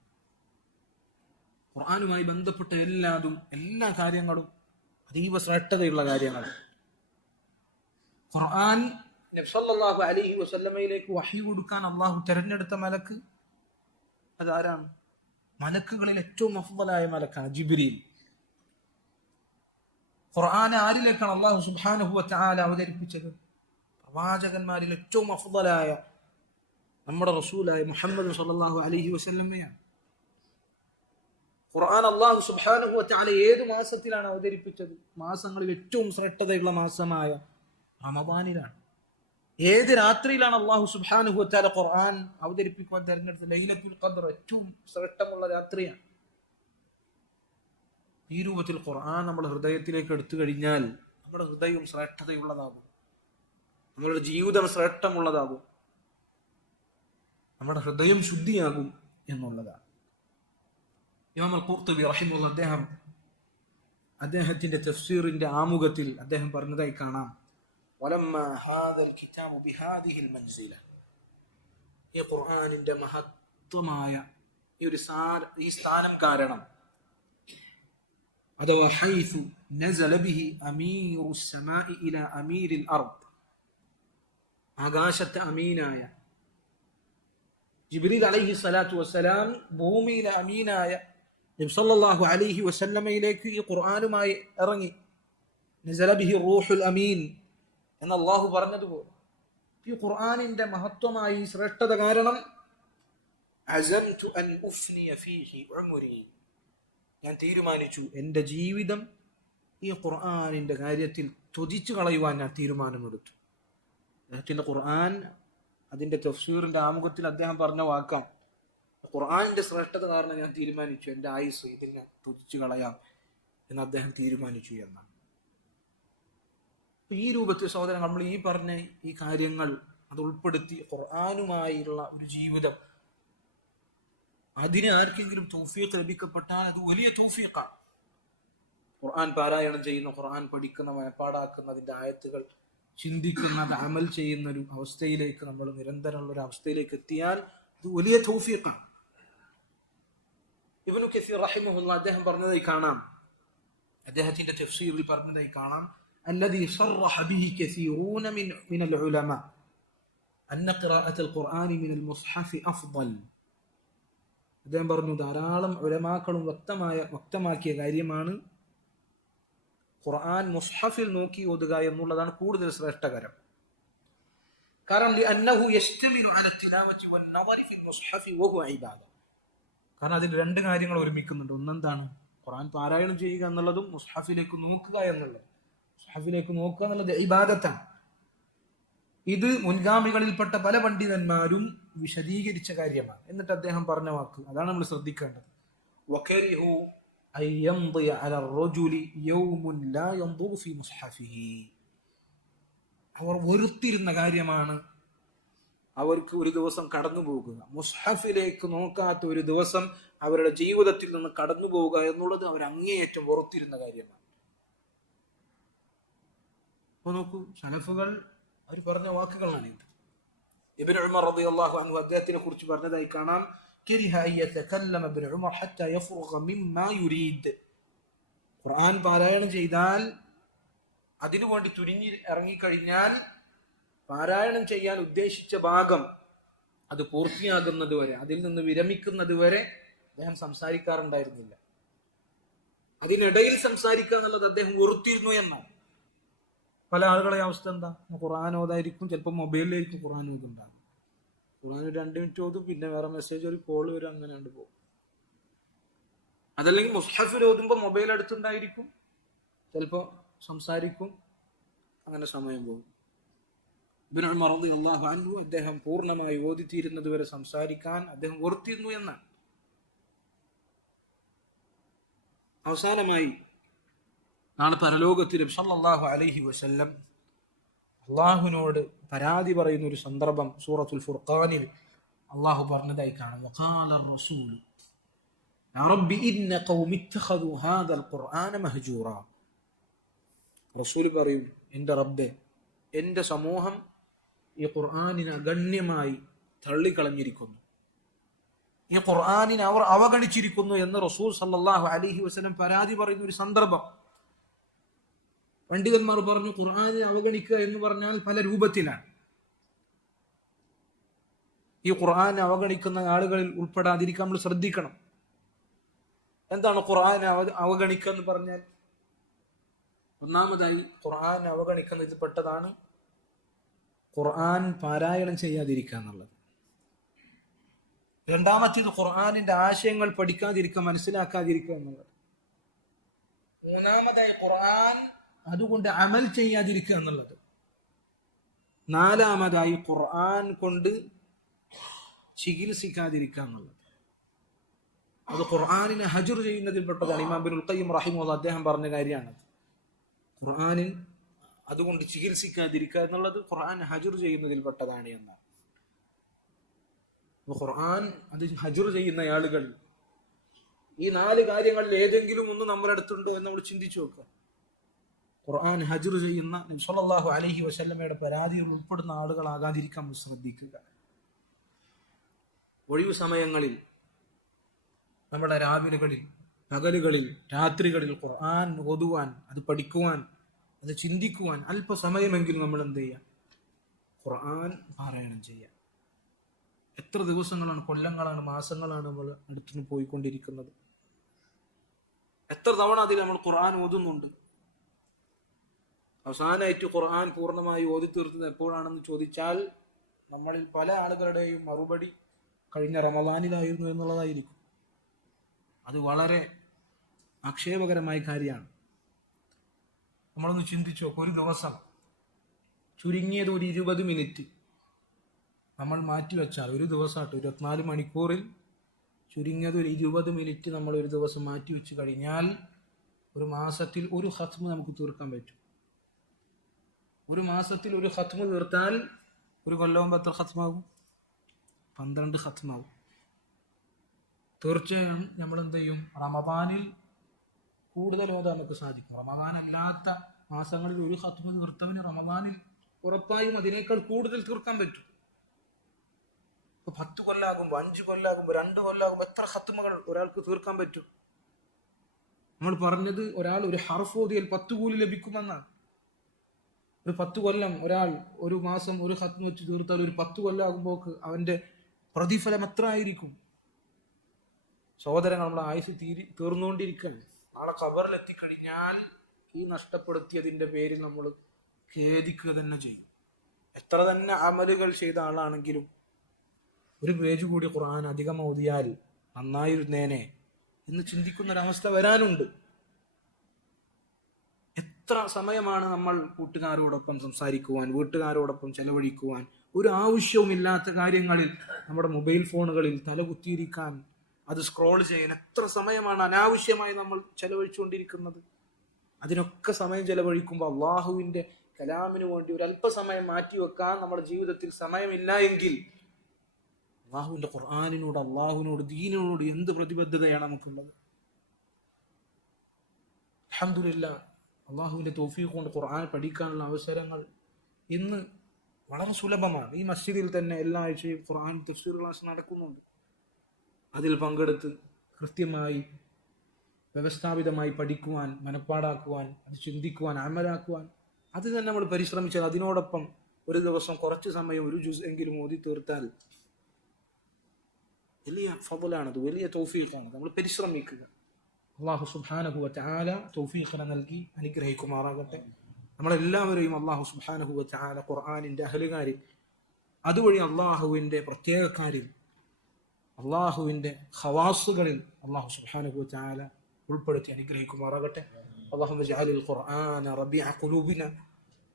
ഖുർആനുമായി ബന്ധപ്പെട്ട എല്ലാ കാര്യങ്ങളും അതീവ ശ്രേഷ്ഠതയുള്ള കാര്യങ്ങളാണ്. ഖുർആൻ നബി സല്ലല്ലാഹു അലൈഹി വസല്ലമയിലേക്ക് വഹി കൊടുക്കാൻ അള്ളാഹു തിരഞ്ഞെടുത്ത മലക്ക് അതാരാണ്? മലക്കുകളിൽ ഏറ്റവും അഫ്ളലായ മലക്കാണ് ജിബ്രീൽ. ഖുർആൻ ആരിലേക്കാണ് അള്ളാഹു സുബ്ഹാനഹു വ തആല അവതരിപ്പിച്ചത്? പ്രവാചകന്മാരിൽ ഏറ്റവും അഫ്ളലായ നമ്മുടെ റസൂലായ മുഹമ്മദ് സല്ലല്ലാഹു അലൈഹി വസല്ലമയാണ്. ഖുർആൻ അള്ളാഹു സുബ്ഹാനഹു വ തആല ഏത് മാസത്തിലാണ് അവതരിപ്പിച്ചത്? മാസങ്ങളിൽ ഏറ്റവും ശ്രേഷ്ഠതയുള്ള മാസമായ റമദാനിലാണ്. ഏത് രാത്രിയിലാണ് അള്ളാഹു സുബ്ഹാനഹു വ തആല ഖുർആൻ അവതരിപ്പിക്കുവാൻ തെരഞ്ഞെടുത്തത്? ലൈലത്തുൽ ഖദ്ർ, ഏറ്റവും ശ്രേഷ്ഠമുള്ള രാത്രിയാണ്. ഈ രൂപത്തിൽ ഖുർആൻ നമ്മുടെ ഹൃദയത്തിലേക്ക് എടുത്തു കഴിഞ്ഞാൽ നമ്മുടെ ഹൃദയം ശ്രേഷ്ഠതയുള്ളതാകും, നമ്മുടെ ജീവിതം ശ്രേഷ്ഠമുള്ളതാകും, നമ്മുടെ ഹൃദയം ശുദ്ധിയാകും എന്നുള്ളതാണ്. ഇമാം ഖുർത്തുബി റഹിമഹുല്ലാഹ് അദ്ദേഹത്തിന്റെ തഫ്സീറിന്റെ ആമുഖത്തിൽ അദ്ദേഹം പറഞ്ഞതായി കാണാം, വലമ്മാ ഹാദൽ കിതാബു ബിഹാദിഹിൽ മൻസില, ഈ ഖുർആനിന്റെ മഹത്വമായ ഈ സ്ഥാനം കാരണം, അഥവാ ഹൈസു നസല ബിഹി അമീറുസ് സമാഇ ഇലാ അമീരിൽ അർദ്, ആകാശത്തെ അമീനായ ജിബ്രീൽ അലൈഹി സ്വലാത്തു വസ്സലാം ഭൂമിയിലെ അമീനായ നബി സല്ലല്ലാഹു അലൈഹി വസല്ലമയിലേക്ക് ഈ ഖുർആനുമായി ഇറങ്ങി. നസല ബിഹി റൂഹുൽ അമീൻ എന്ന് അല്ലാഹു പറഞ്ഞതുപോലെ ഈ ഖുർആനിന്റെ മഹത്വമായി ശ്രേഷ്ഠത കാരണം അസംതു അൻ ഉഫ്നിയ ഫീഹി ഉംരി, ഞാൻ തീരുമാനിച്ചു എൻ്റെ ജീവിതം ഈ ഖുർആനിന്റെ കാര്യത്തിൽ ത്യജിച്ചു കളയുവാൻ ഞാൻ തീരുമാനമെടുത്തു. അദ്ദേഹത്തിന്റെ ഖുർആൻ അതിന്റെ തഫ്സീറിന്റെ ആമുഖത്തിൽ അദ്ദേഹം പറഞ്ഞ വാക്കാണ്, ഖുർആനിന്റെ ശ്രേഷ്ഠത കാരണം ഞാൻ തീരുമാനിച്ചു എൻ്റെ ആയുസ് ഇതിൽ ഞാൻ ത്യജിച്ചു കളയാം എന്ന് അദ്ദേഹം തീരുമാനിച്ചു എന്നാണ്. ഈ രൂപത്തിൽ സഹോദരൻ നമ്മൾ ഈ പറഞ്ഞ ഈ കാര്യങ്ങൾ അത് ഉൾപ്പെടുത്തി ഖുർആനുമായുള്ള ഒരു ജീവിതം, അതിന് ആർക്കെങ്കിലും തൗഫീഖ് ലഭിക്കപ്പെട്ടാൽ അത് വലിയ തൗഫീഖാണ്. ഖുർആൻ പാരായണം ചെയ്യുന്ന, ഖുർആൻ പഠിക്കുന്ന, മനപ്പാടാക്കുന്ന, അതിന്റെ ആയത്തുകൾ ചിന്തിക്കുന്ന, അത് അമൽ ചെയ്യുന്ന ഒരു അവസ്ഥയിലേക്ക് നമ്മൾ നിരന്തരമുള്ള ഒരു അവസ്ഥയിലേക്ക് എത്തിയാൽ അത് വലിയ തൗഫീഖാണ്. ഇബ്നു കസീർ റഹിമഹുല്ലാഹ് അദ്ദേഹം പറഞ്ഞതായി കാണാം, അദ്ദേഹത്തിന്റെ തഫ്സീറിൽ പറഞ്ഞതായി കാണാം, الذي صرح به كثيرون من العلماء أن قراءة القرآن من المصحف أفضل. അദ്ദേഹം പറഞ്ഞു, ധാരാളം ഉലമാക്കളും വ്യക്തമാക്കിയ കാര്യമാണ് ഖുർആൻ മുസ്ഹഫിൽ നോക്കി ഓതുക എന്നുള്ളതാണ് കൂടുതൽ ശ്രേഷ്ഠകരം. കാരണം لأنه يشتمل على التلاوة والنظر في المصحف وهو عبادة. കാരണം അതിൽ രണ്ട് കാര്യങ്ങൾ ഒരുമിക്കുന്നുണ്ട്. ഒന്നെന്താണ്? ഖുർആൻ പാരായണം ചെയ്യുക എന്നുള്ളതും മുസ്ഹഫിലേക്ക് നോക്കുക എന്നുള്ളതും. മുസ്ഹഫിലേക്ക് നോക്കുക എന്നുള്ളത് ഇബാദത്താണ്. ഇത് മുൻഗാമികളിൽപ്പെട്ട പല പണ്ഡിതന്മാരും വിശദീകരിച്ച കാര്യമാണ്. എന്നിട്ട് അദ്ദേഹം പറഞ്ഞ വാക്ക് അതാണ് നമ്മൾ ശ്രദ്ധിക്കേണ്ടത്, വകരിഹു അൻ യംദി അല الرجل يوم لا ينظر في مصحفه. അവർ വെറുത്തിരുന്ന കാര്യമാണ് അവർക്ക് ഒരു ദിവസം കടന്നു പോകുക, മുസ്ഹഫിലേക്ക് നോക്കാത്ത ഒരു ദിവസം അവരുടെ ജീവിതത്തിൽ നിന്ന് കടന്നു പോവുക എന്നുള്ളത് അവർ അങ്ങേയറ്റം വെറുത്തിരുന്ന കാര്യമാണ്. അപ്പൊ നോക്കൂ, സലഫുകൾ അവർ പറഞ്ഞ വാക്കുകളാണ് ഇത്. ഇബ്നു ഉമർ റളിയല്ലാഹു അൻഹു അദ്ദേഹത്തിനെ കുറിച്ച് പറഞ്ഞതായി കാണാം, كره أن يتكلم ابن عمر حتى يفرغ مما يريد. ഖുർആൻ പാരായണം ചെയ്താൽ അതിനുവേണ്ടി തുനിഞ്ഞ് ഇറങ്ങിക്കഴിഞ്ഞാൽ പാരായണം ചെയ്യാൻ ഉദ്ദേശിച്ച ഭാഗം അത് പൂർത്തിയാകുന്നത് വരെ, അതിൽ നിന്ന് വിരമിക്കുന്നത് വരെ അദ്ദേഹം സംസാരിക്കാറുണ്ടായിരുന്നില്ല. അതിനിടയിൽ സംസാരിക്കുക എന്നുള്ളത് അദ്ദേഹം വെറുത്തിരുന്നു എന്നാണ്. പല ആളുകളെ അവസ്ഥ എന്താ? ഖുർആൻ ഓതായിരിക്കും, ചിലപ്പോൾ മൊബൈലിലായിരിക്കും ഖുർആൻ ഓതുണ്ടാകും. ഖുർആൻ 2 മിനിറ്റ് ഓതും, പിന്നെ വേറെ മെസ്സേജ്, ഒരു കോള് വരും, അങ്ങനെ കണ്ടു പോകും. അതല്ലെങ്കിൽ മുസ്ഹഫിൽ ഓതുമ്പോൾ മൊബൈൽ അടുത്തുണ്ടായിരിക്കും, ചിലപ്പോൾ സംസാരിക്കും, അങ്ങനെ സമയം പോകും. ഇബ്നു ഉമർ റളിയല്ലാഹു അൻഹു അദ്ദേഹം പൂർണ്ണമായി ഓതിത്തീരുന്നത് വരെ സംസാരിക്കാൻ അദ്ദേഹം വെറുത്തിരുന്നു എന്നാണ്. അവസാനമായി നാളെ പരലോകത്തിൽ സല്ലല്ലാഹു അലൈഹി വസല്ലം അള്ളാഹുവിനോട് പരാതി പറയുന്ന ഒരു സന്ദർഭം സൂറത്തുൽ ഫുർഖാനിൽ അള്ളാഹു പറഞ്ഞതായി കാണാം. വഖാല റസൂൽ യാ റബ്ബി ഇന്ന ഖൗമി ഇത്തഖദു ഹാദൽ ഖുർആന മഹ്ജൂറാ. റസൂൽ പറയും, എൻ്റെ റബ്ബേ, എൻ്റെ സമൂഹം ഈ ഖുർആനിനെ ഗണ്യമായി തള്ളിക്കളഞ്ഞിരിക്കുന്നു, ഈ ഖുർആനിനെ അവർ അവഗണിച്ചിരിക്കുന്നു എന്ന് റസൂൽ സല്ലല്ലാഹു അലൈഹി വസല്ലം പരാതി പറയുന്ന ഒരു സന്ദർഭം. പണ്ഡിതന്മാർ പറഞ്ഞു, ഖുർആനിനെ അവഗണിക്കുക എന്ന് പറഞ്ഞാൽ പല രൂപത്തിലാണ്. ഈ ഖുർആനെ അവഗണിക്കുന്ന ആളുകളിൽ ഉൾപ്പെടാതിരിക്കാൻ നമ്മൾ ശ്രദ്ധിക്കണം. എന്താണ് ഖുർആനെ അവഗണിക്കുക എന്ന് പറഞ്ഞാൽ? ഒന്നാമതായി ഖുർആൻ അവഗണിക്കുന്നതിൽ പെട്ടതാണ് ഖുർആൻ പാരായണം ചെയ്യാതിരിക്കുക എന്നുള്ളത്. രണ്ടാമത്തേത് ഖുർആനിന്റെ ആശയങ്ങൾ പഠിക്കാതിരിക്കുക, മനസ്സിലാക്കാതിരിക്കുക എന്നുള്ളത്. മൂന്നാമതായി ഖുർആൻ അതുകൊണ്ട് അമൽ ചെയ്യാതിരിക്കുക എന്നുള്ളത്. നാലാമതായി ഖുർആൻ കൊണ്ട് ചികിത്സിക്കാതിരിക്കുക എന്നുള്ളത്. അത് ഖുർആനിനെ ഹജർ ചെയ്യുന്നതിൽ പെട്ടതാണ്. ഇമാം ഇബ്നുൽ ഖയ്യിം റഹിമഹുല്ലാഹ് അദ്ദേഹം പറഞ്ഞ കാര്യമാണ്. ഖുർആനിൽ അതുകൊണ്ട് ചികിത്സിക്കാതിരിക്കുക എന്നുള്ളത് ഖുർആൻ ഹജർ ചെയ്യുന്നതിൽ പെട്ടതാണ് എന്നാണ്. ഖുർആൻ അത് ഹജർ ചെയ്യുന്ന ആളുകൾ ഈ 4 കാര്യങ്ങളിൽ ഏതെങ്കിലും ഒന്ന് നമ്മുടെ അടുത്തുണ്ടോ എന്ന് നമ്മൾ ചിന്തിച്ചു നോക്കുക. ഖുർആൻ ഹജർ ചെയ്യുന്ന നബി സല്ലല്ലാഹു അലൈഹി വസല്ലമയുടെ പരാതിയിൽ ഉൾപ്പെടുന്ന ആളുകളാകാതിരിക്കാൻ നമ്മൾ ശ്രദ്ധിക്കുക. ഒഴിവു സമയങ്ങളിൽ, നമ്മുടെ രാവിലെകളിൽ, പകലുകളിൽ, രാത്രികളിൽ ഖുർആൻ ഓതുവാൻ, അത് പഠിക്കുവാൻ, അത് ചിന്തിക്കുവാൻ അല്പസമയമെങ്കിലും നമ്മൾ എന്ത് ചെയ്യുക? ഖുർആൻ പാരായണം ചെയ്യുക. എത്ര ദിവസങ്ങളാണ്, കൊല്ലങ്ങളാണ്, മാസങ്ങളാണ് നമ്മൾ അടുത്തുനിന്ന് പോയിക്കൊണ്ടിരിക്കുന്നത്. എത്ര തവണ അതിൽ നമ്മൾ ഖുർആൻ ഓതുന്നുണ്ട്. അവസാനമായിട്ട് ഖുർആൻ പൂർണ്ണമായി ഓതി തീർത്തത് എപ്പോഴാണെന്ന് ചോദിച്ചാൽ നമ്മളിൽ പല ആളുകളുടെയും മറുപടി കഴിഞ്ഞ റമദാനിലായിരുന്നു എന്നുള്ളതായിരിക്കും. അത് വളരെ ആക്ഷേപകരമായ കാര്യമാണ്. നമ്മളൊന്ന് ചിന്തിച്ചു നോക്കും, ഒരു ദിവസം ചുരുങ്ങിയത് ഒരു 20 മിനിറ്റ് നമ്മൾ മാറ്റിവെച്ചാൽ, ഒരു ദിവസമായിട്ട് 24 മണിക്കൂറിൽ ചുരുങ്ങിയത് ഒരു 20 മിനിറ്റ് നമ്മൾ ഒരു ദിവസം മാറ്റിവെച്ച് കഴിഞ്ഞാൽ ഒരു മാസത്തിൽ ഒരു ഖത്മ് നമുക്ക് തീർക്കാൻ പറ്റും. ഒരു മാസത്തിൽ ഒരു ഖത്മ് തീർത്താൽ ഒരു കൊല്ലമാകുമ്പോൾ എത്ര ഖത്മാകും? 12 ഖത്മാകും. തീർച്ചയായും നമ്മൾ എന്ത് ചെയ്യും? റമദാനിൽ കൂടുതൽ ഓതാൻ നമുക്ക് സാധിക്കും. റമദാൻ അല്ലാത്ത മാസങ്ങളിൽ ഒരു ഖത്മ് തീർത്തവന് റമദാനിൽ ഉറപ്പായും അതിനേക്കാൾ കൂടുതൽ തീർക്കാൻ പറ്റും. ഇപ്പൊ 10 കൊല്ലാകുമ്പോൾ, 5 കൊല്ലാകുമ്പോൾ, 2 കൊല്ലാകുമ്പോൾ എത്ര ഖത്മുകൾ ഒരാൾക്ക് തീർക്കാൻ പറ്റും? നമ്മൾ പറഞ്ഞത് ഒരാൾ ഒരു ഹർഫ് ഓതിയാൽ 10 കൂലി ലഭിക്കുമെന്നാണ്. ഒരു 10 കൊല്ലം ഒരാൾ ഒരു മാസം ഒരു ഖത്മ് വെച്ച് തീർത്താൽ ഒരു 10 കൊല്ലാകുമ്പോൾ അവന്റെ പ്രതിഫലം എത്ര ആയിരിക്കും? സഹോദരങ്ങൾ, നമ്മുടെ ആയുസ് തീർന്നുകൊണ്ടിരിക്കുകയാണ്. നാളെ ഖബറിൽ എത്തിക്കഴിഞ്ഞാൽ ഈ നഷ്ടപ്പെടുത്തിയതിന്റെ പേരിൽ നമ്മൾ ഖേദിക്കുക തന്നെ ചെയ്യും. എത്ര തന്നെ അമലുകൾ ചെയ്ത ആളാണെങ്കിലും ഒരു പേജ് കൂടി ഖുർആൻ അധികം ഓതിയാൽ നന്നായിരുന്നേനെ എന്ന് ചിന്തിക്കുന്നൊരവസ്ഥ വരാനുണ്ട്. എത്ര സമയമാണ് നമ്മൾ കൂട്ടുകാരോടൊപ്പം സംസാരിക്കുവാൻ, വീട്ടുകാരോടൊപ്പം ചെലവഴിക്കുവാൻ, ഒരു ആവശ്യവുമില്ലാത്ത കാര്യങ്ങളിൽ നമ്മുടെ മൊബൈൽ ഫോണുകളിൽ തലകുത്തിയിരിക്കാൻ, അത് സ്ക്രോൾ ചെയ്യാൻ എത്ര സമയമാണ് അനാവശ്യമായി നമ്മൾ ചെലവഴിച്ചുകൊണ്ടിരിക്കുന്നത്. അതിനൊക്കെ സമയം ചെലവഴിക്കുമ്പോൾ അള്ളാഹുവിന്റെ കലാമിന് വേണ്ടി ഒരു അല്പസമയം മാറ്റിവെക്കാൻ നമ്മുടെ ജീവിതത്തിൽ സമയമില്ല എങ്കിൽ അള്ളാഹുവിന്റെ ഖുർആനിനോട്, അള്ളാഹുവിനോട്, ദീനിനോട് എന്ത് പ്രതിബദ്ധതയാണ് നമുക്കുള്ളത്? അൽഹംദുലില്ലാഹ്, അള്ളാഹുവിന്റെ തൗഫീഖ് കൊണ്ട് ഖുർആൻ പഠിക്കാനുള്ള അവസരങ്ങൾ ഇന്ന് വളരെ സുലഭമാണ്. ഈ മസ്ജിദിൽ തന്നെ എല്ലാ ആഴ്ചയും ഖുർആൻ തഫ്സീർ ക്ലാസ് നടക്കുന്നുണ്ട്. അതിൽ പങ്കെടുത്ത് കൃത്യമായി വ്യവസ്ഥാപിതമായി പഠിക്കുവാൻ, മനപ്പാടാക്കുവാൻ, അത് ചിന്തിക്കുവാൻ, അമലാക്കുവാൻ, അത് തന്നെ നമ്മൾ പരിശ്രമിച്ചാൽ, അതിനോടൊപ്പം ഒരു ദിവസം കുറച്ച് സമയം ഒരു ജുസ് എങ്കിലും ഓതി തീർത്താൽ വലിയ ഫضലാണത്, വലിയ തൗഫീഖാണ്. നമ്മൾ പരിശ്രമിക്കുക. അല്ലാഹു സുബ്ഹാനഹു വ തആല തൗഫീഖിനെ നൽകി അനുഗ്രഹിക്കുമാറാകട്ടെ. നമ്മളെല്ലാവരെയും അല്ലാഹു സുബ്ഹാനഹു വ തആല ഖുർആനിന്റെ അഹ്ലുകാരിൽ, അതുവഴി അള്ളാഹുവിന്റെ പ്രത്യേകക്കാരിൽ, അള്ളാഹുവിന്റെ ഖവാസുകളിൽ അല്ലാഹു സുബ്ഹാനഹു വ തആല ഉൾപ്പെടുത്തി അനുഗ്രഹിക്കുമാറാകട്ടെ. അല്ലാഹുമ്മ ജഅലിൽ ഖുർആന റബീഅ ഖുലൂബിന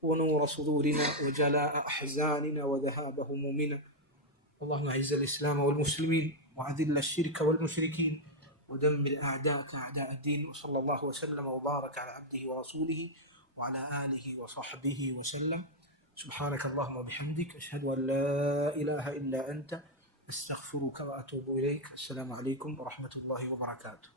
ونور صدورنا وجلاء أحزاننا وذهاب همومنا. اللهم أعز الإسلام والمسلمين وأذل الشرك والمشركين ودمر أعداءك أعداء الدين. وصلى الله وسلم وبارك على عبده ورسوله وعلى آله وصحبه وسلم. سبحانك اللهم وبحمدك أشهد أن لا إله إلا أنت أستغفرك وأتوب إليك. السلام عليكم ورحمة الله وبركاته.